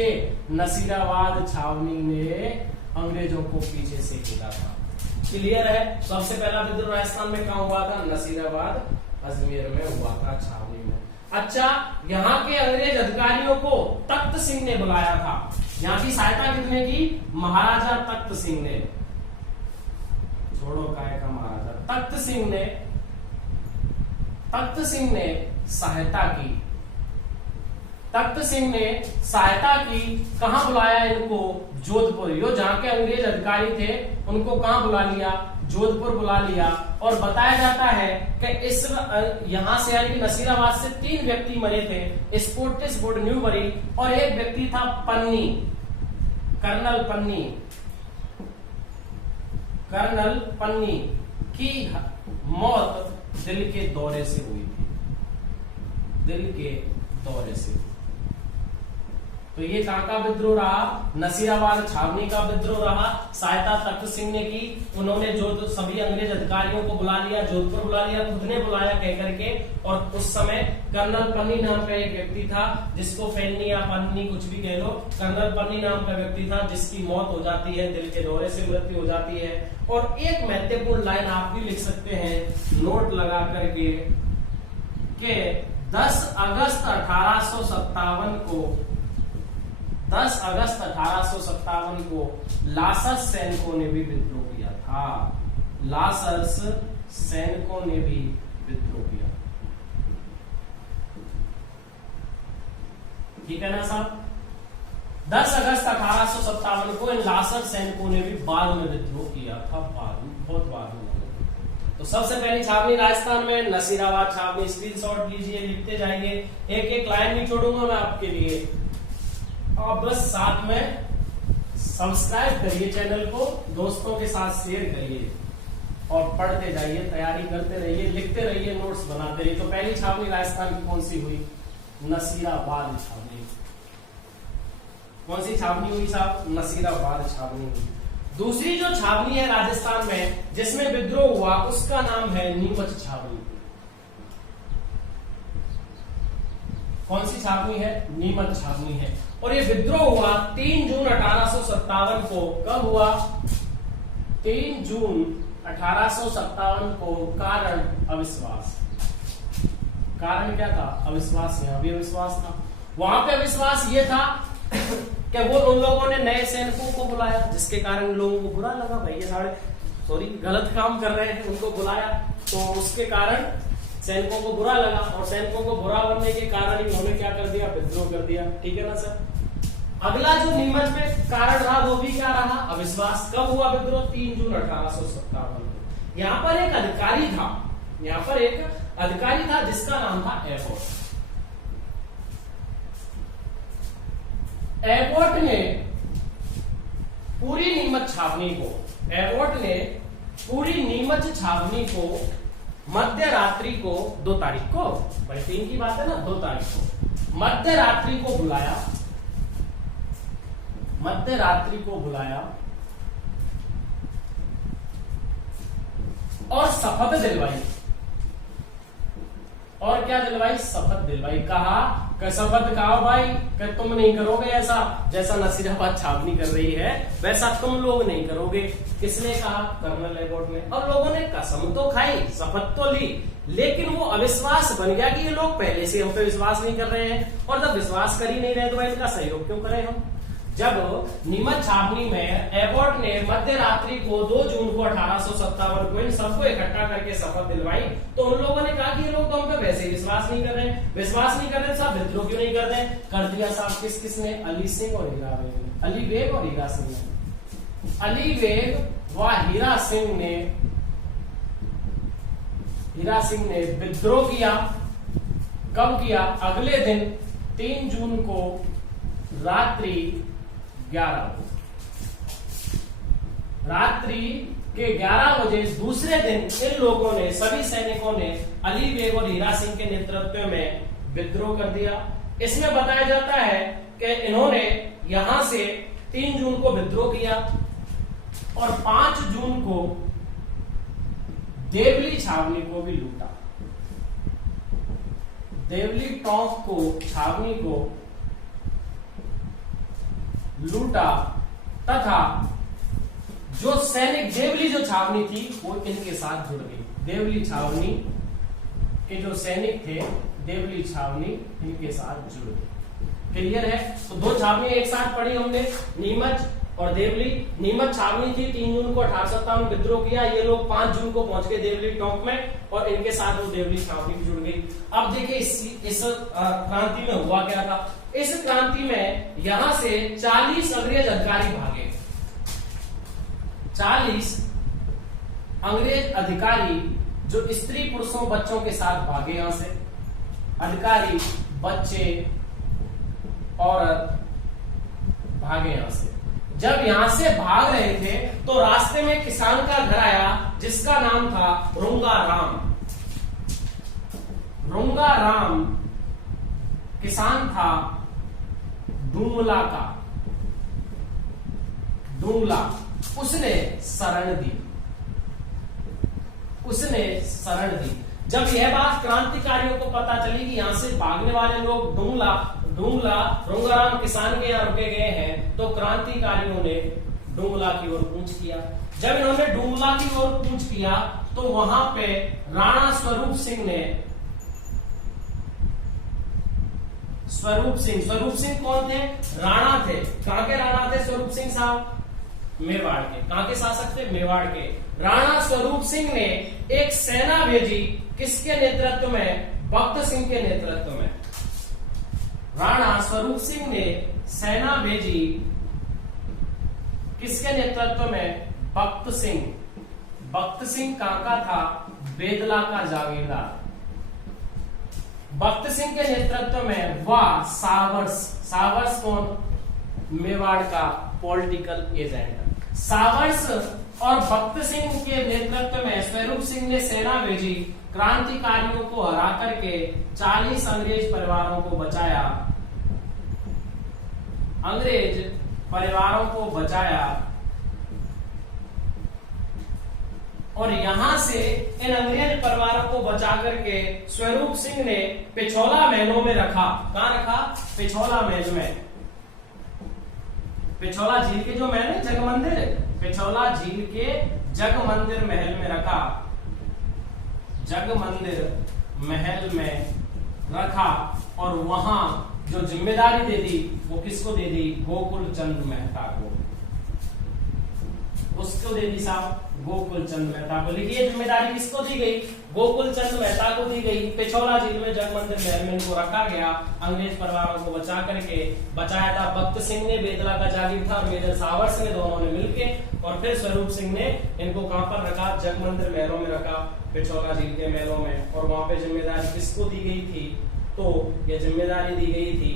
नसीराबाद छावनी ने अंग्रेजों को पीछे से घेरा था। क्लियर है? सबसे पहला विद्रोह राजस्थान में कहां हुआ था? नसीराबाद अजमेर में हुआ था, छावनी में। अच्छा, यहाँ के अंग्रेज अधिकारियों को तख्त सिंह ने बुलाया था। यहाँ की सहायता किसने की? महाराजा तख्त सिंह ने। छोड़ो काय का महाराजा, तख्त सिंह ने सहायता की। तख्त सिंह ने सहायता की। कहां बुलाया इनको? जोधपुर। यो जहां के अंग्रेज अधिकारी थे उनको कहां बुला लिया? जोधपुर बुला लिया। और बताया जाता है कि इस यहां से यानी कि नसीराबाद से 3 व्यक्ति मरे थे, स्पोर्टिस वुड, न्यूबरी और एक व्यक्ति था पन्नी, कर्नल पन्नी की मौत दिल के दौरे से हुई थी। दिल के दौरे से। तो ये कहां का विद्रोह रहा? नसीराबाद छावनी का विद्रोह रहा। सहायता तख्त सिंह ने की। उन्होंने जो सभी अंग्रेज अधिकारियों को बुला लिया, जोधपुर बुला लिया, खुद ने बुलाया कह करके। और उस समय कर्नल पन्नी नाम का एक व्यक्ति था, जिसको फैनी या पन्नी कुछ भी कह लो, कर्नल पन्नी नाम का व्यक्ति था, जिसकी मौत हो जाती है, दिल के दौरे से मृत्यु हो जाती है। और एक महत्वपूर्ण लाइन आप भी लिख सकते हैं नोट लगा करके कि 10 अगस्त 1857 को लासर्स सैनिकों ने भी विद्रोह किया था। लासर्स सैनिकों ने भी विद्रोह किया। ठीक है ना साहब? 10 अगस्त 1857 को इन लासर्स सैनिकों ने भी बाद में विद्रोह किया था। बहुत बाद में। तो सबसे पहली छावनी राजस्थान में नसीराबाद छावनी। स्क्रीनशॉट लीजिए, लिखते जाएंगे, एक एक लाइन नहीं छोड़ूंगा मैं आपके लिए। आप बस साथ में सब्सक्राइब करिए चैनल को, दोस्तों के साथ शेयर करिए और पढ़ते जाइए, तैयारी करते रहिए, लिखते रहिए, नोट्स बनाते रहिए। तो पहली छावनी राजस्थान की कौन सी हुई? नसीराबाद छावनी। कौन सी छावनी हुई साहब? नसीराबाद छावनी हुई। दूसरी जो छावनी है राजस्थान में जिसमें विद्रोह हुआ उसका नाम है नीमच छावनी। कौन सी छावनी है? नीमच छावनी है। और ये विद्रोह हुआ 3 जून 1857 को। कब हुआ? 3 जून 1857 को। कारण अविश्वास। कारण क्या था? अविश्वास। यहां भी अविश्वास था। वहां पे अविश्वास ये था कि वो उन लोगों ने नए सैनिकों को बुलाया जिसके कारण लोगों को बुरा लगा, भाई ये सारे गलत काम कर रहे हैं, उनको बुलाया तो उसके कारण सैनिकों को बुरा लगा और सैनिकों को बुरा बनने के कारण इन्होंने क्या कर दिया? विद्रोह कर दिया। ठीक है ना सर? अगला जो नीमच में कारण रहा वो भी क्या रहा? अविश्वास। कब हुआ विद्रोह? 3 जून 1857 को। यहां पर एक अधिकारी था, यहां पर एक अधिकारी था जिसका नाम था एबॉट। एबॉट ने पूरी नीमच छावनी को, एबॉट ने पूरी नीमच छावनी को मध्य रात्रि को 2 तारीख को, भाई 3 की बात है ना, 2 तारीख को मध्य रात्रि को बुलाया, मध्य रात्रि को बुलाया और शपथ दिलवाई। और क्या दिलवाई? शपथ दिलवाई। कहा कि शपथ कहा भाई कि तुम नहीं करोगे ऐसा जैसा नसीराबाद छावनी कर रही है वैसा तुम लोग नहीं करोगे। किसने कहा? कर्नल एबॉट ने। और लोगों ने कसम तो खाई, शपथ तो ली, लेकिन वो अविश्वास बन गया कि ये लोग पहले से हम पे विश्वास नहीं कर रहे हैं और जब विश्वास कर ही नहीं रहे तो भाई इनका सहयोग क्यों करें हम। जब नीमच छावनी में एबॉट ने मध्य रात्रि को 2 जून को 1857 को इन सबको इकट्ठा करके शपथ दिलवाई तो उन लोगों ने कहा कि ये लोग तो हम पे वैसे ही विश्वास नहीं कर रहे हैं, विश्वास नहीं कर रहे साहब विद्रोह क्यों नहीं कर रहे? कर दिया साहब। किसने? अली सिंह और हीरा बेग ने। अली बेग और हीरा सिंह ने। अली बेग व हीरा सिंह ने विद्रोह किया। कब किया? अगले दिन 3 जून को रात्रि 11 के 11 बजे दूसरे दिन इन लोगों ने, सभी सैनिकों ने अली बेग और हीरा सिंह के नेतृत्व में विद्रोह कर दिया। इसमें बताया जाता है कि इन्होंने यहां से 3 जून को विद्रोह किया और 5 जून को देवली छावनी को भी लूटा। देवली टोंक को, छावनी को लूटा तथा जो सैनिक, देवली जो छावनी थी वो इनके साथ जुड़ गई। देवली छावनी के जो सैनिक थे देवली छावनी इनके साथ जुड़ गई। क्लियर है? तो 2 छावनी एक साथ पड़ी हमने, नीमच और देवली। नीमच छावनी थी, 3 जून को 1857 विद्रोह किया, ये लोग 5 जून को पहुंच गए देवली टोंक में और इनके साथ वो देवली छावनी भी जुड़ गई। अब देखिए इस क्रांति में हुआ क्या था। इस क्रांति में यहां से 40 अंग्रेज अधिकारी भागे। 40 अंग्रेज अधिकारी जो स्त्री पुरुषों बच्चों के साथ भागे यहां से। अधिकारी, बच्चे, औरत भागे यहां से। जब यहां से भाग रहे थे तो रास्ते में किसान का घर आया जिसका नाम था रुंगा राम। रुंगा राम किसान था डूंगला का। डूंगला, उसने शरण दी। उसने शरण दी। जब यह बात क्रांतिकारियों को पता चली कि यहां से भागने वाले लोग डूंगला रुंगाराम किसान के यहाँ रुके गए हैं तो क्रांतिकारियों ने डूंगला की ओर कूच किया। जब इन्होंने डूंगला की ओर कूच किया तो वहां पे राणा स्वरूप सिंह कौन थे? राणा थे। कहां के राणा थे स्वरूप सिंह साहब? मेवाड़ के। कहां के शासक थे? मेवाड़ के। राणा स्वरूप सिंह ने एक सेना भेजी, किसके नेतृत्व में? भक्त सिंह के नेतृत्व में। राणा स्वरूप सिंह ने सेना भेजी, किसके नेतृत्व में? भक्त सिंह। भक्त सिंह कहां का था? बेदला का जागीरदार। भक्त सिंह के नेतृत्व में वह सावर्स कौन? मेवाड़ का पॉलिटिकल एजेंट। सावर्स और भक्त सिंह के नेतृत्व में स्वरूप सिंह ने सेना भेजी, क्रांतिकारियों को हरा करके 40 अंग्रेज परिवारों को बचाया अंग्रेज परिवारों को बचाया और यहां से इन अंग्रेज परिवारों को बचा करके स्वरूप सिंह ने पिछोला महलों में रखा। कहां रखा? पिछोला महल में। पिछोला झील के जो महल है, जग मंदिर, पिछोला झील के जग मंदिर महल में रखा। जग मंदिर महल में रखा और वहां जो जिम्मेदारी दे दी वो किसको दे दी? गोकुल चंद मेहता को। उसको दे दी साहब, गोकुल चंद मेहता को। लिखिए जिम्मेदारी किसको दी गई? गोकुल चंद मेहता को दी गई। पिछोला झील में जग मंदिर महल में इनको रखा गया अंग्रेज परिवारों को बचा करके। बचाया था भक्त सिंह ने, बेदला का जागीर था, और मेजर सावरस ने, दोनों ने मिलके। और फिर स्वरूप सिंह ने इनको कहां पर रखा? जग मंदिर महलों में रखा, पिछोला झील के महलों में। और वहां पे जिम्मेदारी किसको दी गई थी? तो ये जिम्मेदारी दी गई थी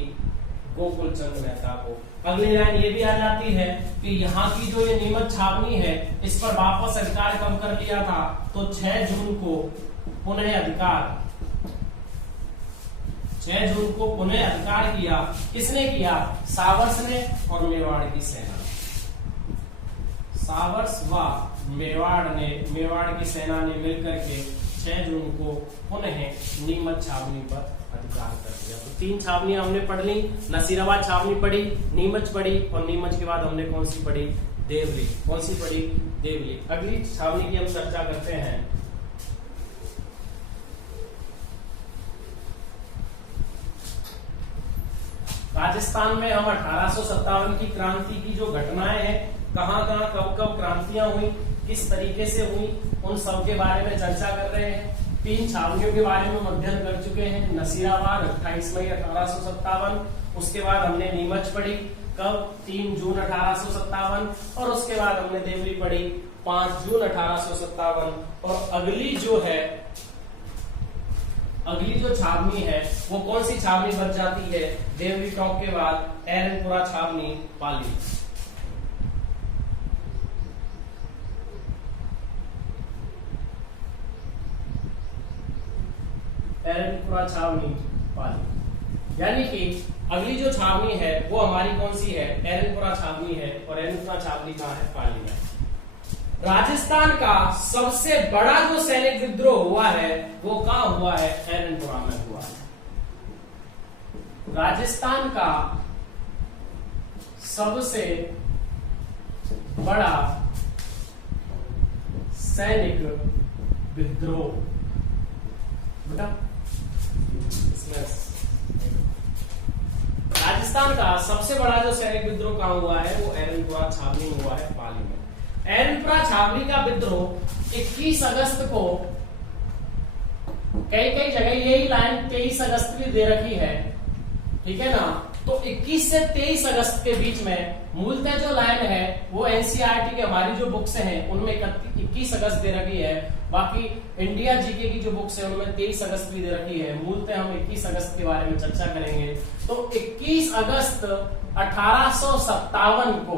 गोकुल चंद मेहता को। अगली लाइन ये भी आ जाती है कि यहाँ की जो ये नीमच छावनी है, इस पर वापस अधिकार कब कर लिया था? तो 6 जून को पुनः अधिकार, 6 जून को पुनः अधिकार किया। किसने किया? सावरस ने और मेवाड़ की सेना। सावरस व मेवाड़ की सेना ने मिलकर के 6 जून को पुनः नीमच छावनी पर अधिकार कर दिया। तो 3 छावनियां हमने पढ़ ली। नसीराबाद छावनी पढ़ी, नीमच पढ़ी, और नीमच के बाद हमने कौन सी पढ़ी? देवली। कौन सी पढ़ी? देवली। अगली छावनी की हम चर्चा करते हैं। राजस्थान में हम 1857 की क्रांति की जो घटनाएं हैं, कहां कहां कब कब क्रांतियां हुई, किस तरीके से हुई, उन सब के बारे में चर्चा कर रहे हैं। 3 छावनियों के बारे में हम अध्ययन कर चुके हैं। नसीराबाद 28 मई 1857, उसके बाद हमने नीमच पढ़ी कब? 3 जून 1857, और उसके बाद हमने देवली पढ़ी 5 जून 1857। और अगली जो छावनी है वो कौन सी छावनी बन जाती है? देवली टॉप के बाद एरनपुरा छावनी, पाली। एरनपुरा छावनी, पाली। यानी कि अगली जो छावनी है वो हमारी कौन सी है? एरनपुरा छावनी है। और एरनपुरा छावनी कहां है? पाली में। राजस्थान का सबसे बड़ा जो सैनिक विद्रोह हुआ है वो कहां हुआ है? एरनपुरा में हुआ है। राजस्थान का सबसे बड़ा सैनिक विद्रोह, बेटा राजस्थान का सबसे बड़ा जो सैनिक विद्रोह कहां हुआ है? वो एरनपुरा छावनी में हुआ है, पाली में। एरनपुरा छावनी का विद्रोह 21 अगस्त को, कई जगह यही लाइन 23 अगस्त भी दे रखी है, ठीक है ना? तो 21 से 23 अगस्त के बीच में मूलतः जो लाइन है वो एनसीईआरटी के हमारी जो बुक्स हैं उनमें 21 अगस्त दे रखी है। बाकी इंडिया जीके की जो बुक्स है उनमें 23 अगस्त भी दे रखी है। मूलतः हम 21 अगस्त के बारे में चर्चा करेंगे। तो 21 अगस्त 1857 को,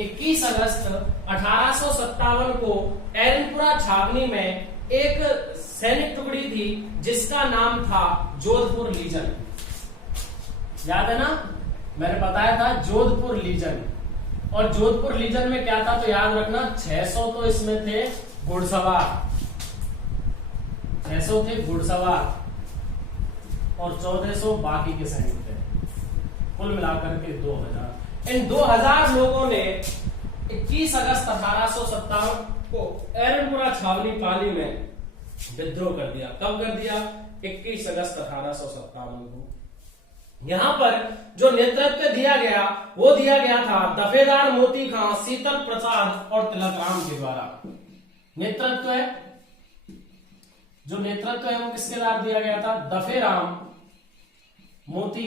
21 अगस्त 1857 को एरनपुरा छावनी में एक सैनिक टुकड़ी थी जिसका नाम था जोधपुर लीजन। याद है ना? मैंने बताया था जोधपुर लीजन। और जोधपुर लीजन में क्या था तो याद रखना, 600 तो इसमें थे घुड़सवार, 600 थे घुड़सवार और 1400 बाकी के सैनिक थे। कुल मिलाकर के 2000। इन 2000 लोगों ने 21 अगस्त 1857 को एरनपुरा छावनी पाली में विद्रोह कर दिया। कब कर दिया? 21 अगस्त 1857 को। यहां पर जो नेतृत्व दिया गया वो दिया गया था दफेदार मोती खां, शीतल प्रसाद और तिलक राम के द्वारा। नेतृत्व है, जो नेतृत्व है वो किसके द्वारा दिया गया था? दफेराम मोती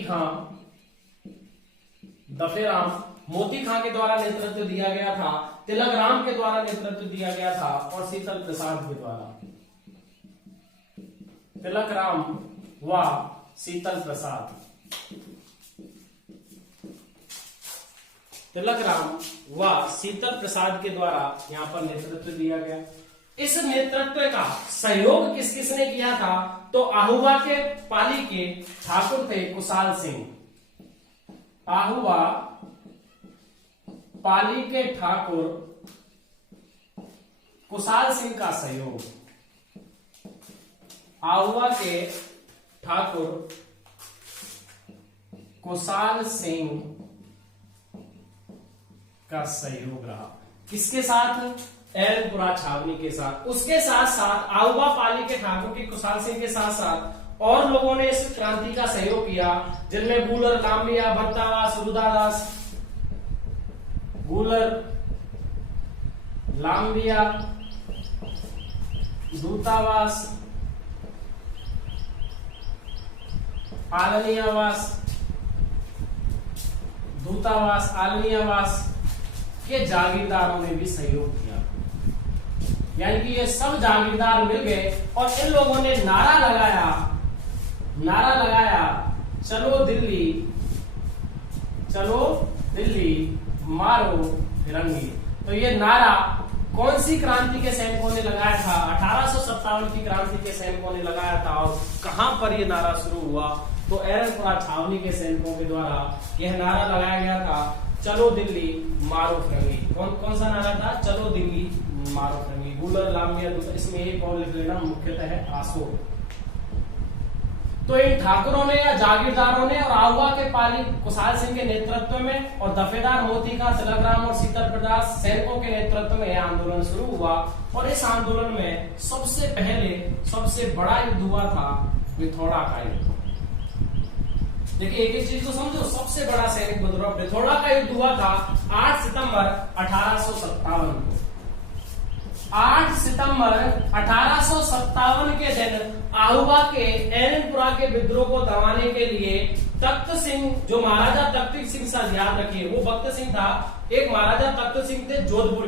खां के द्वारा नेतृत्व दिया गया था, तिलक राम के द्वारा नेतृत्व दिया गया था और शीतल प्रसाद के द्वारा। तिलक राम व शीतल प्रसाद, तिलक राम व शीतल प्रसाद के द्वारा यहां पर नेतृत्व दिया गया। इस नेतृत्व का सहयोग किस किसने किया था? तो आहुवा के पाली के ठाकुर थे कुशाल सिंह। आहुआ पाली के ठाकुर कुशाल सिंह का सहयोग, आहुआ के ठाकुर कुशाल सिंह का सहयोग रहा। किसके साथ? एरनपुरा छावनी के साथ। उसके साथ साथ आहुआ पाली के ठाकुर की कुशाल सिंह के साथ साथ और लोगों ने इस क्रांति का सहयोग किया, जिनमें गूलर, लांबिया, भट्टावास, रुदादास, गूलर, लांबिया, दूतावास, आलनियावास, दूतावास, आलनियावास के जागीरदारों ने भी सहयोग किया। यानी कि ये सब जागीरदार मिल गए और इन लोगों ने नारा लगाया, चलो दिल्ली मारो फिरंगी। तो ये नारा कौन सी क्रांति के सैनिकों ने लगाया था? 1857 की क्रांति के सैनिकों ने लगाया था। और कहां पर ये नारा शुरू हुआ? तो एरनपुरा छावनी के सैनिकों के द्वारा यह नारा लगाया गया था, चलो दिल्ली मारो फिरंगी। कौन सा नारा था? चलो दिल्ली मारो फिरंगी। गूलर, लांबिया, इसमें एक और लिख लेना, मुख्यतः है आसो। तो इन ठाकुरों ने या जागीरदारों ने और आहुआ के पाली कुशाल सिंह के नेतृत्व में और दफेदार मोती का तिलकराम और शीतल प्रदास सैनिकों के नेतृत्व में यह आंदोलन शुरू हुआ। और इस आंदोलन में सबसे पहले सबसे बड़ा युद्ध हुआ था बिथोड़ा का युद्ध। देखिए एक चीज को समझो, सबसे बड़ा सैनिक विद्रोह बिथोड़ा का युद्ध हुआ था 8 सितंबर 1857 को। 8 सितंबर 1857 के दिन आहुआ के एरनपुरा के विद्रोह को दबाने के लिए तख्त सिंह, जो महाराजा तख्त सिंह से, याद रखिए वो भक्त सिंह था, एक महाराजा तख्त सिंह थे जोधपुर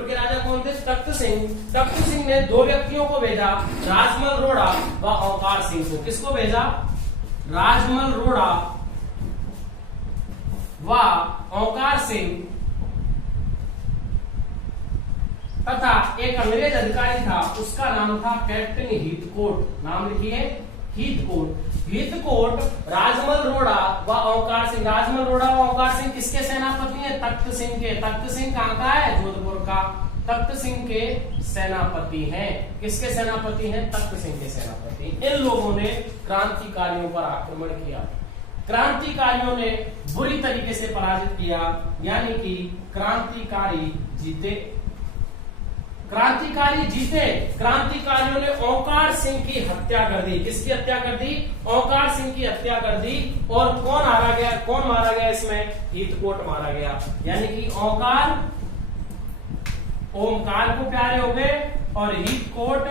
के राजा कौन थे? तख्त सिंह। तख्त सिंह ने 2 व्यक्तियों को भेजा, राजमल रोड़ा व औकार सिंह को। किसको भेजा? राजमल रोड़ा व औकार सिंह तथा एक अंग्रेज अधिकारी था, उसका नाम था कैप्टन हीथकोट। नाम लिखिए, हीथकोट राजमल रोड़ा व औकार सिंह। राजमल रोड़ा व औकार सिंह किसके सेनापति हैं? तख्त सिंह के। तख्त सिंह कहां का है? जोधपुर का। तख्त सिंह के सेनापति हैं। किसके सेनापति हैं? तख्त सिंह के सेनापति। इन लोगों ने क्रांतिकारियों पर आक्रमण किया। क्रांतिकारियों ने बुरी तरीके से पराजित किया, यानी कि क्रांतिकारी जीते। क्रांतिकारियों ने औकार सिंह की हत्या कर दी। किसकी हत्या कर दी? औकार सिंह की हत्या कर दी। और कौन मारा गया इसमें? हीथकोट मारा गया। यानी कि ओमकार को प्यारे हो गए और हीथकोट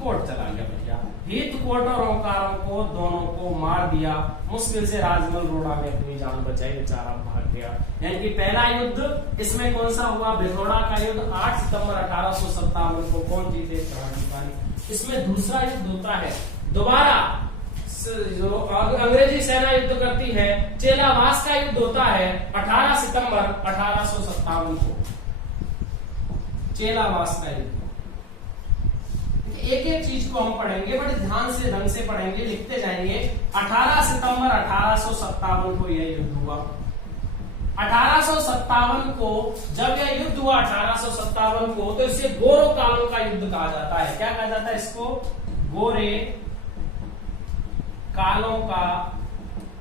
कोट चला गया भैया। हीथकोट और ओमकारों को दोनों को मार दिया। मुश्किल से राजमल रोड़ा ने अपनी जान बचाई, बेचारा भाग गया। यानी कि पहला युद्ध इसमें कौन सा हुआ? बिथोड़ा का युद्ध 8 सितंबर 1857 को। कौन जीते? क्रांतिकारी। इसमें दूसरा युद्ध होता है दोबारा, जो अंग्रेजी सेना युद्ध करती है, चेलावास का युद्ध होता है 18 सितंबर 1857 को। चेलावास का युद्ध। एक एक चीज को हम पढ़ेंगे, बड़े ध्यान से ढंग से पढ़ेंगे, लिखते जाएंगे। 18 सितंबर 1857 को यह युद्ध हुआ। 1857 को जब यह युद्ध हुआ 1857 को, तो इसे गोरो कालों का युद्ध कहा जाता है। क्या कहा जाता है इसको? गोरे कालों का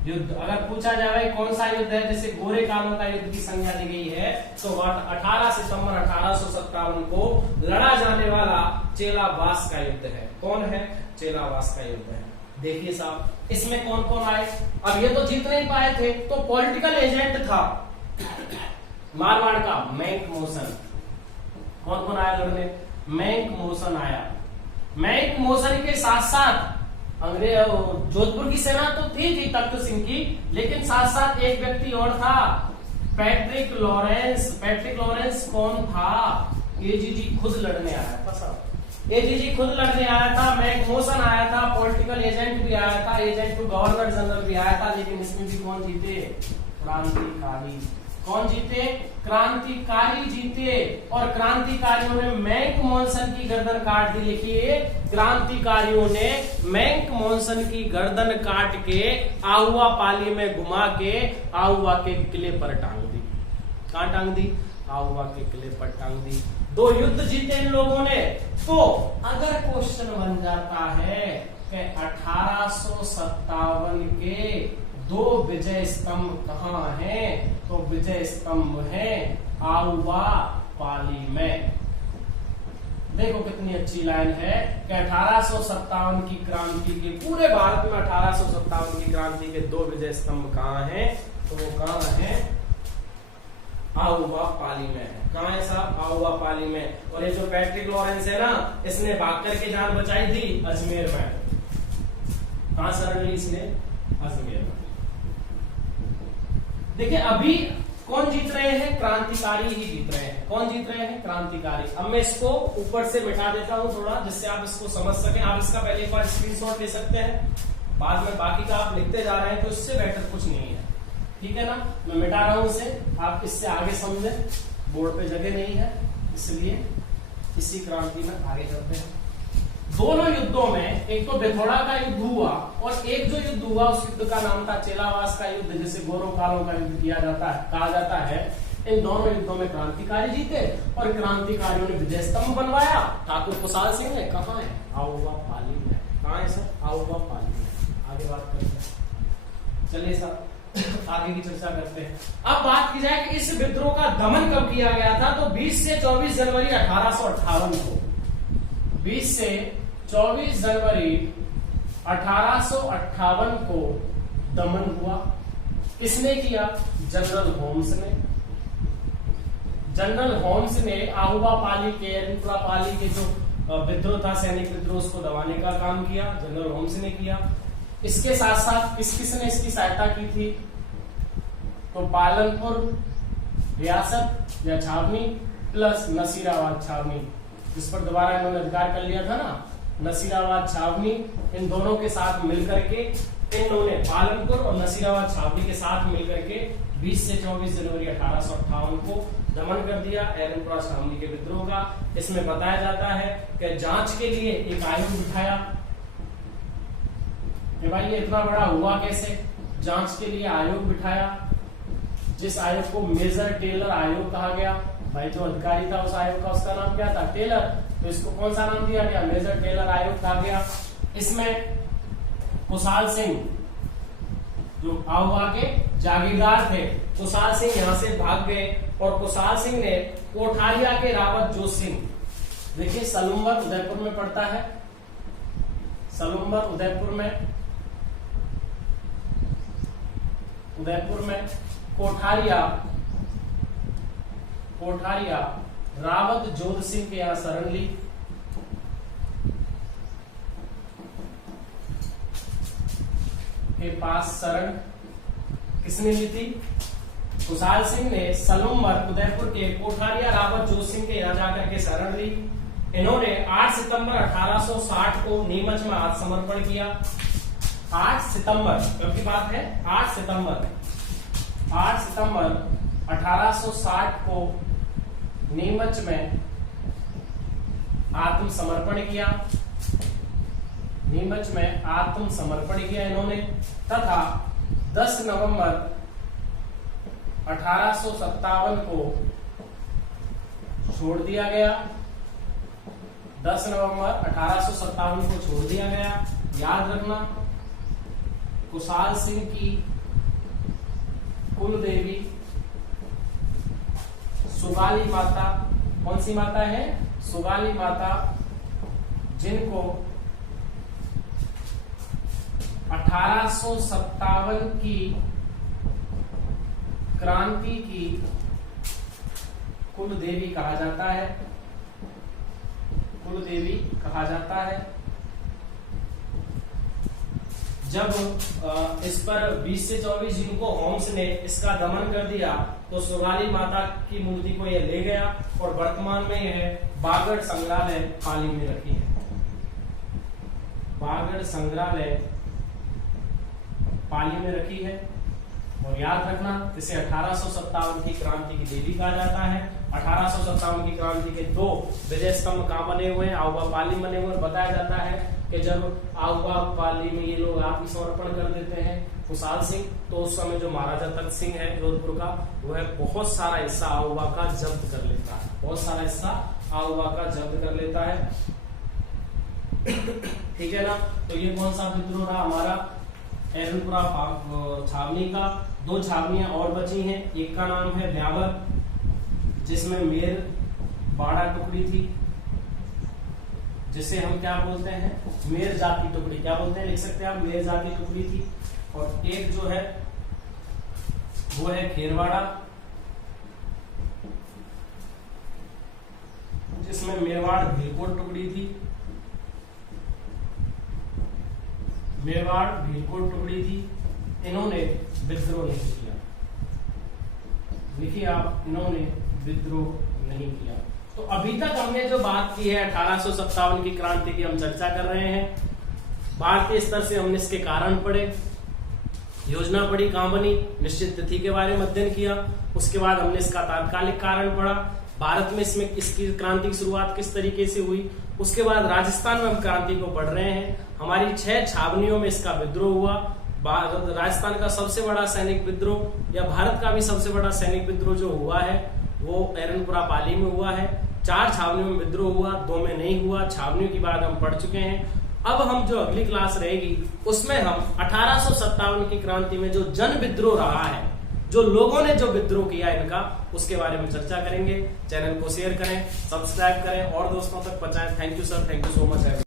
युद्ध। अगर पूछा जाए कौन सा युद्ध है जिसे गोरे कालों का युद्ध की संज्ञा दी गई है, तो 18 सितंबर 1857 को लड़ा जाने वाला चेलावास का युद्ध है। कौन है? चेलावास का युद्ध है। देखिए साहब, इसमें कौन कौन आए? अब ये तो जीत नहीं पाए थे, तो पॉलिटिकल एजेंट था मारवाड़ का मैकमोहन। कौन कौन आया लड़ने? मैकमोहन आया। मैकमोहन के साथ साथ अंग्रेज जोधपुर की सेना तो थी तख्त सिंह की, लेकिन साथ साथ एक व्यक्ति और था, पैट्रिक लॉरेंस। पैट्रिक लॉरेंस कौन था? एजीजी खुद लड़ने आया था साहब। एजीजी खुद लड़ने आया था। मैकमोहन आया था, पॉलिटिकल एजेंट भी आया था, एजेंट टू गवर्नर जनरल भी आया था। लेकिन इसमें भी कौन जीते? क्रांतिकारी। कौन जीते? क्रांतिकारी जीते। और क्रांतिकारियों ने मॉनसन की गर्दन काट दी। लिखिए, क्रांतिकारियों ने मैंक मॉनसन की गर्दन काट के आहुआ पाली में घुमा के आहुआ के किले पर टांग दी। कहां टांग दी? आहुआ के किले पर टांग दी। 2 युद्ध जीते इन लोगों ने। तो अगर क्वेश्चन बन जाता है कि 1857 के 2 विजय स्तंभ कहां हैं, तो विजय स्तंभ है आहुआ पाली में। देखो कितनी अच्छी लाइन है कि 1857 की क्रांति के, पूरे भारत में 1857 की क्रांति के 2 विजय स्तंभ कहां हैं, तो वो कहां है? आहुआ पाली में है। कहां है साहब? आहुआ पाली में। और ये जो पैट्रिक लॉरेंस है ना, इसने भाग करके जान बचाई थी अजमेर में। कहां शरण ली इसने? अजमेर में। देखिए अभी कौन जीत रहे हैं? क्रांतिकारी ही जीत रहे हैं। कौन जीत रहे हैं? क्रांतिकारी। अब मैं इसको ऊपर से मिटा देता हूं थोड़ा, जिससे आप इसको समझ सकें। आप इसका पहले एक बार स्क्रीनशॉट ले सकते हैं, बाद में बाकी का आप लिखते जा रहे हैं, तो इससे बेटर कुछ नहीं है। ठीक है ना? मैं मिटा रहा हूं इसे, आप इससे आगे समझें। बोर्ड पे जगह नहीं है, इसलिए इसी क्रांति में आगे चलते हैं। दोनों युद्धों में, एक तो बेथोड़ा का युद्ध हुआ और एक जो युद्ध हुआ उस युद्ध का नाम था चेलावास का युद्ध, जिसे गोरों कालों का युद्ध किया जाता है, कहा जाता है। इन दोनों युद्धों में क्रांतिकारी जीते और क्रांतिकारियों ने विजय स्तंभ बनवाया। ठाकुर कुशाल सिंह ने। कहां है? आहुआ पाली में। कहां है सर? आहुआ पाली में। आगे बात करते हैं। चलिए सर आगे की चर्चा करते हैं। अब बात की जाए कि इस विद्रोह का दमन कब किया गया था, तो 20 से 24 जनवरी 1858 को। 20 से 24 जनवरी 1858 को दमन हुआ। किसने किया? जनरल होम्स ने। जनरल होम्स ने आहुआ पाली के, एरनपुरा पाली के जो विद्रोह था, सैनिक विद्रोह, उसको दबाने का काम किया। जनरल होम्स ने किया। इसके साथ साथ किस किस ने इसकी सहायता की थी, तो पालनपुर रियासत या छावनी प्लस नसीराबाद छावनी, जिस पर दोबारा इन्होंने अधिकार कर लिया था ना, नसीराबाद छावनी, इन दोनों के साथ मिलकर के इन्होंने पालनपुर और नसीराबाद छावनी के साथ मिलकर के 20 से 24 जनवरी 1858 को दमन कर दिया एरनपुरा छावनी के विद्रोह का। इसमें बताया जाता है कि जांच के लिए एक आयोग बिठाया कि भाई ये इतना बड़ा हुआ कैसे। जांच के लिए आयोग बिठाया, जिस आयोग को मेजर टेलर आयोग कहा गया। भाई जो अधिकारी था उस आयोग का, उसका नाम क्या था? टेलर। तो इसको कौन सा नाम दिया गया? मेजर टेलर आयोग कहा गया। इसमें कुशाल सिंह, जो आहुआ के जागीरदार थे, कुशाल सिंह यहां से भाग गए और कुशाल सिंह ने कोठारिया के रावत जोत सिंह, देखिए सलूम्बर उदयपुर में पड़ता है, सलूम्बर उदयपुर में कोठारिया रावत जोध सिंह के यहां शरण ली। के पास शरण किसने ली थी? कुशाल सिंह ने सलूम्बर उदयपुर के कोठारिया रावत जोध सिंह के यहां जाकर के शरण ली। इन्होंने 8 सितंबर 1860 को नीमच में आत्मसमर्पण किया। 8 सितंबर क्योंकि बात है 8 सितंबर 1860 को नीमच में आत्मसमर्पण किया। नीमच में आत्मसमर्पण किया इन्होंने, तथा 10 नवंबर 1857 को छोड़ दिया गया। 10 नवंबर 1857 को छोड़ दिया गया। याद रखना, कुशाल सिंह की कुल देवी सुगाली माता, कौन सी माता है? सुगाली माता, जिनको 1857 की क्रांति की कुल देवी कहा जाता है। कुल देवी कहा जाता है। जब इस पर 20 से 24 जून को होम्स ने इसका दमन कर दिया तो सुगाली माता की मूर्ति को यह ले गया और वर्तमान में यह बागड़ संग्रहालय पाली में रखी है। बागड़ संग्रहालय पाली में रखी है। और याद रखना, इसे 1857 की क्रांति की देवी कहा जाता है 1857 की क्रांति के 2 विजय स्तंभ कहाँ बने हुए हैं? आउवा पाली बने हुए हैं। बताया जाता है कि जब आउवा पाली में ये लोग आत्मसमर्पण कर देते हैं खुशहाल सिंह, तो उस समय जो महाराजा तख्त सिंह है जोधपुर का, वह बहुत सारा हिस्सा आउवा का जब्त कर लेता है, बहुत सारा हिस्सा आउवा का जब्त कर लेता है। ठीक है ना। तो ये कौन सा विद्रोह रहा हमारा? एरनपुरा छावनी का। 2 छावनियां और बची हैं। एक का नाम है ब्यावर, जिसमें मेर बाड़ा टुकड़ी थी, जिसे हम क्या बोलते हैं? मेर जाति टुकड़ी। क्या बोलते हैं? लिख सकते हैं आप, मेर जाति टुकड़ी थी। और एक जो है वो है खेरवाड़ा, जिसमें मेवाड़ भीलकोट टुकड़ी थी, मेवाड़ भीलकोट टुकड़ी थी। इन्होंने विद्रोह नहीं किया। देखिए आप, इन्होंने विद्रोह नहीं किया। तो अभी तक हमने जो बात की है 1857 की क्रांति की हम चर्चा कर रहे हैं। भारतीय स्तर से हमने इसके कारण पढ़े, योजना पढ़ी, कहां बनी, निश्चित तिथि के बारे में अध्ययन किया। उसके बाद हमने इसका तात्कालिक कारण पढ़ा, भारत में इसमें इसकी क्रांति की शुरुआत किस तरीके से हुई। उसके बाद राजस्थान में हम क्रांति को पढ़ रहे हैं। हमारी 6 छावनियों में इसका विद्रोह हुआ। राजस्थान का सबसे बड़ा सैनिक विद्रोह या भारत का भी सबसे बड़ा सैनिक विद्रोह जो हुआ है वो एरनपुरा पाली में हुआ है। 4 छावनियों में विद्रोह हुआ, 2 में नहीं हुआ। छावनियों की बात हम पढ़ चुके हैं। अब हम जो अगली क्लास रहेगी उसमें हम 1857 की क्रांति में जो जन विद्रोह रहा है, जो लोगों ने जो विद्रोह किया इनका, उसके बारे में चर्चा करेंगे। चैनल को शेयर करें, सब्सक्राइब करें और दोस्तों तक पहुंचाएं। Thank you sir, thank you so much.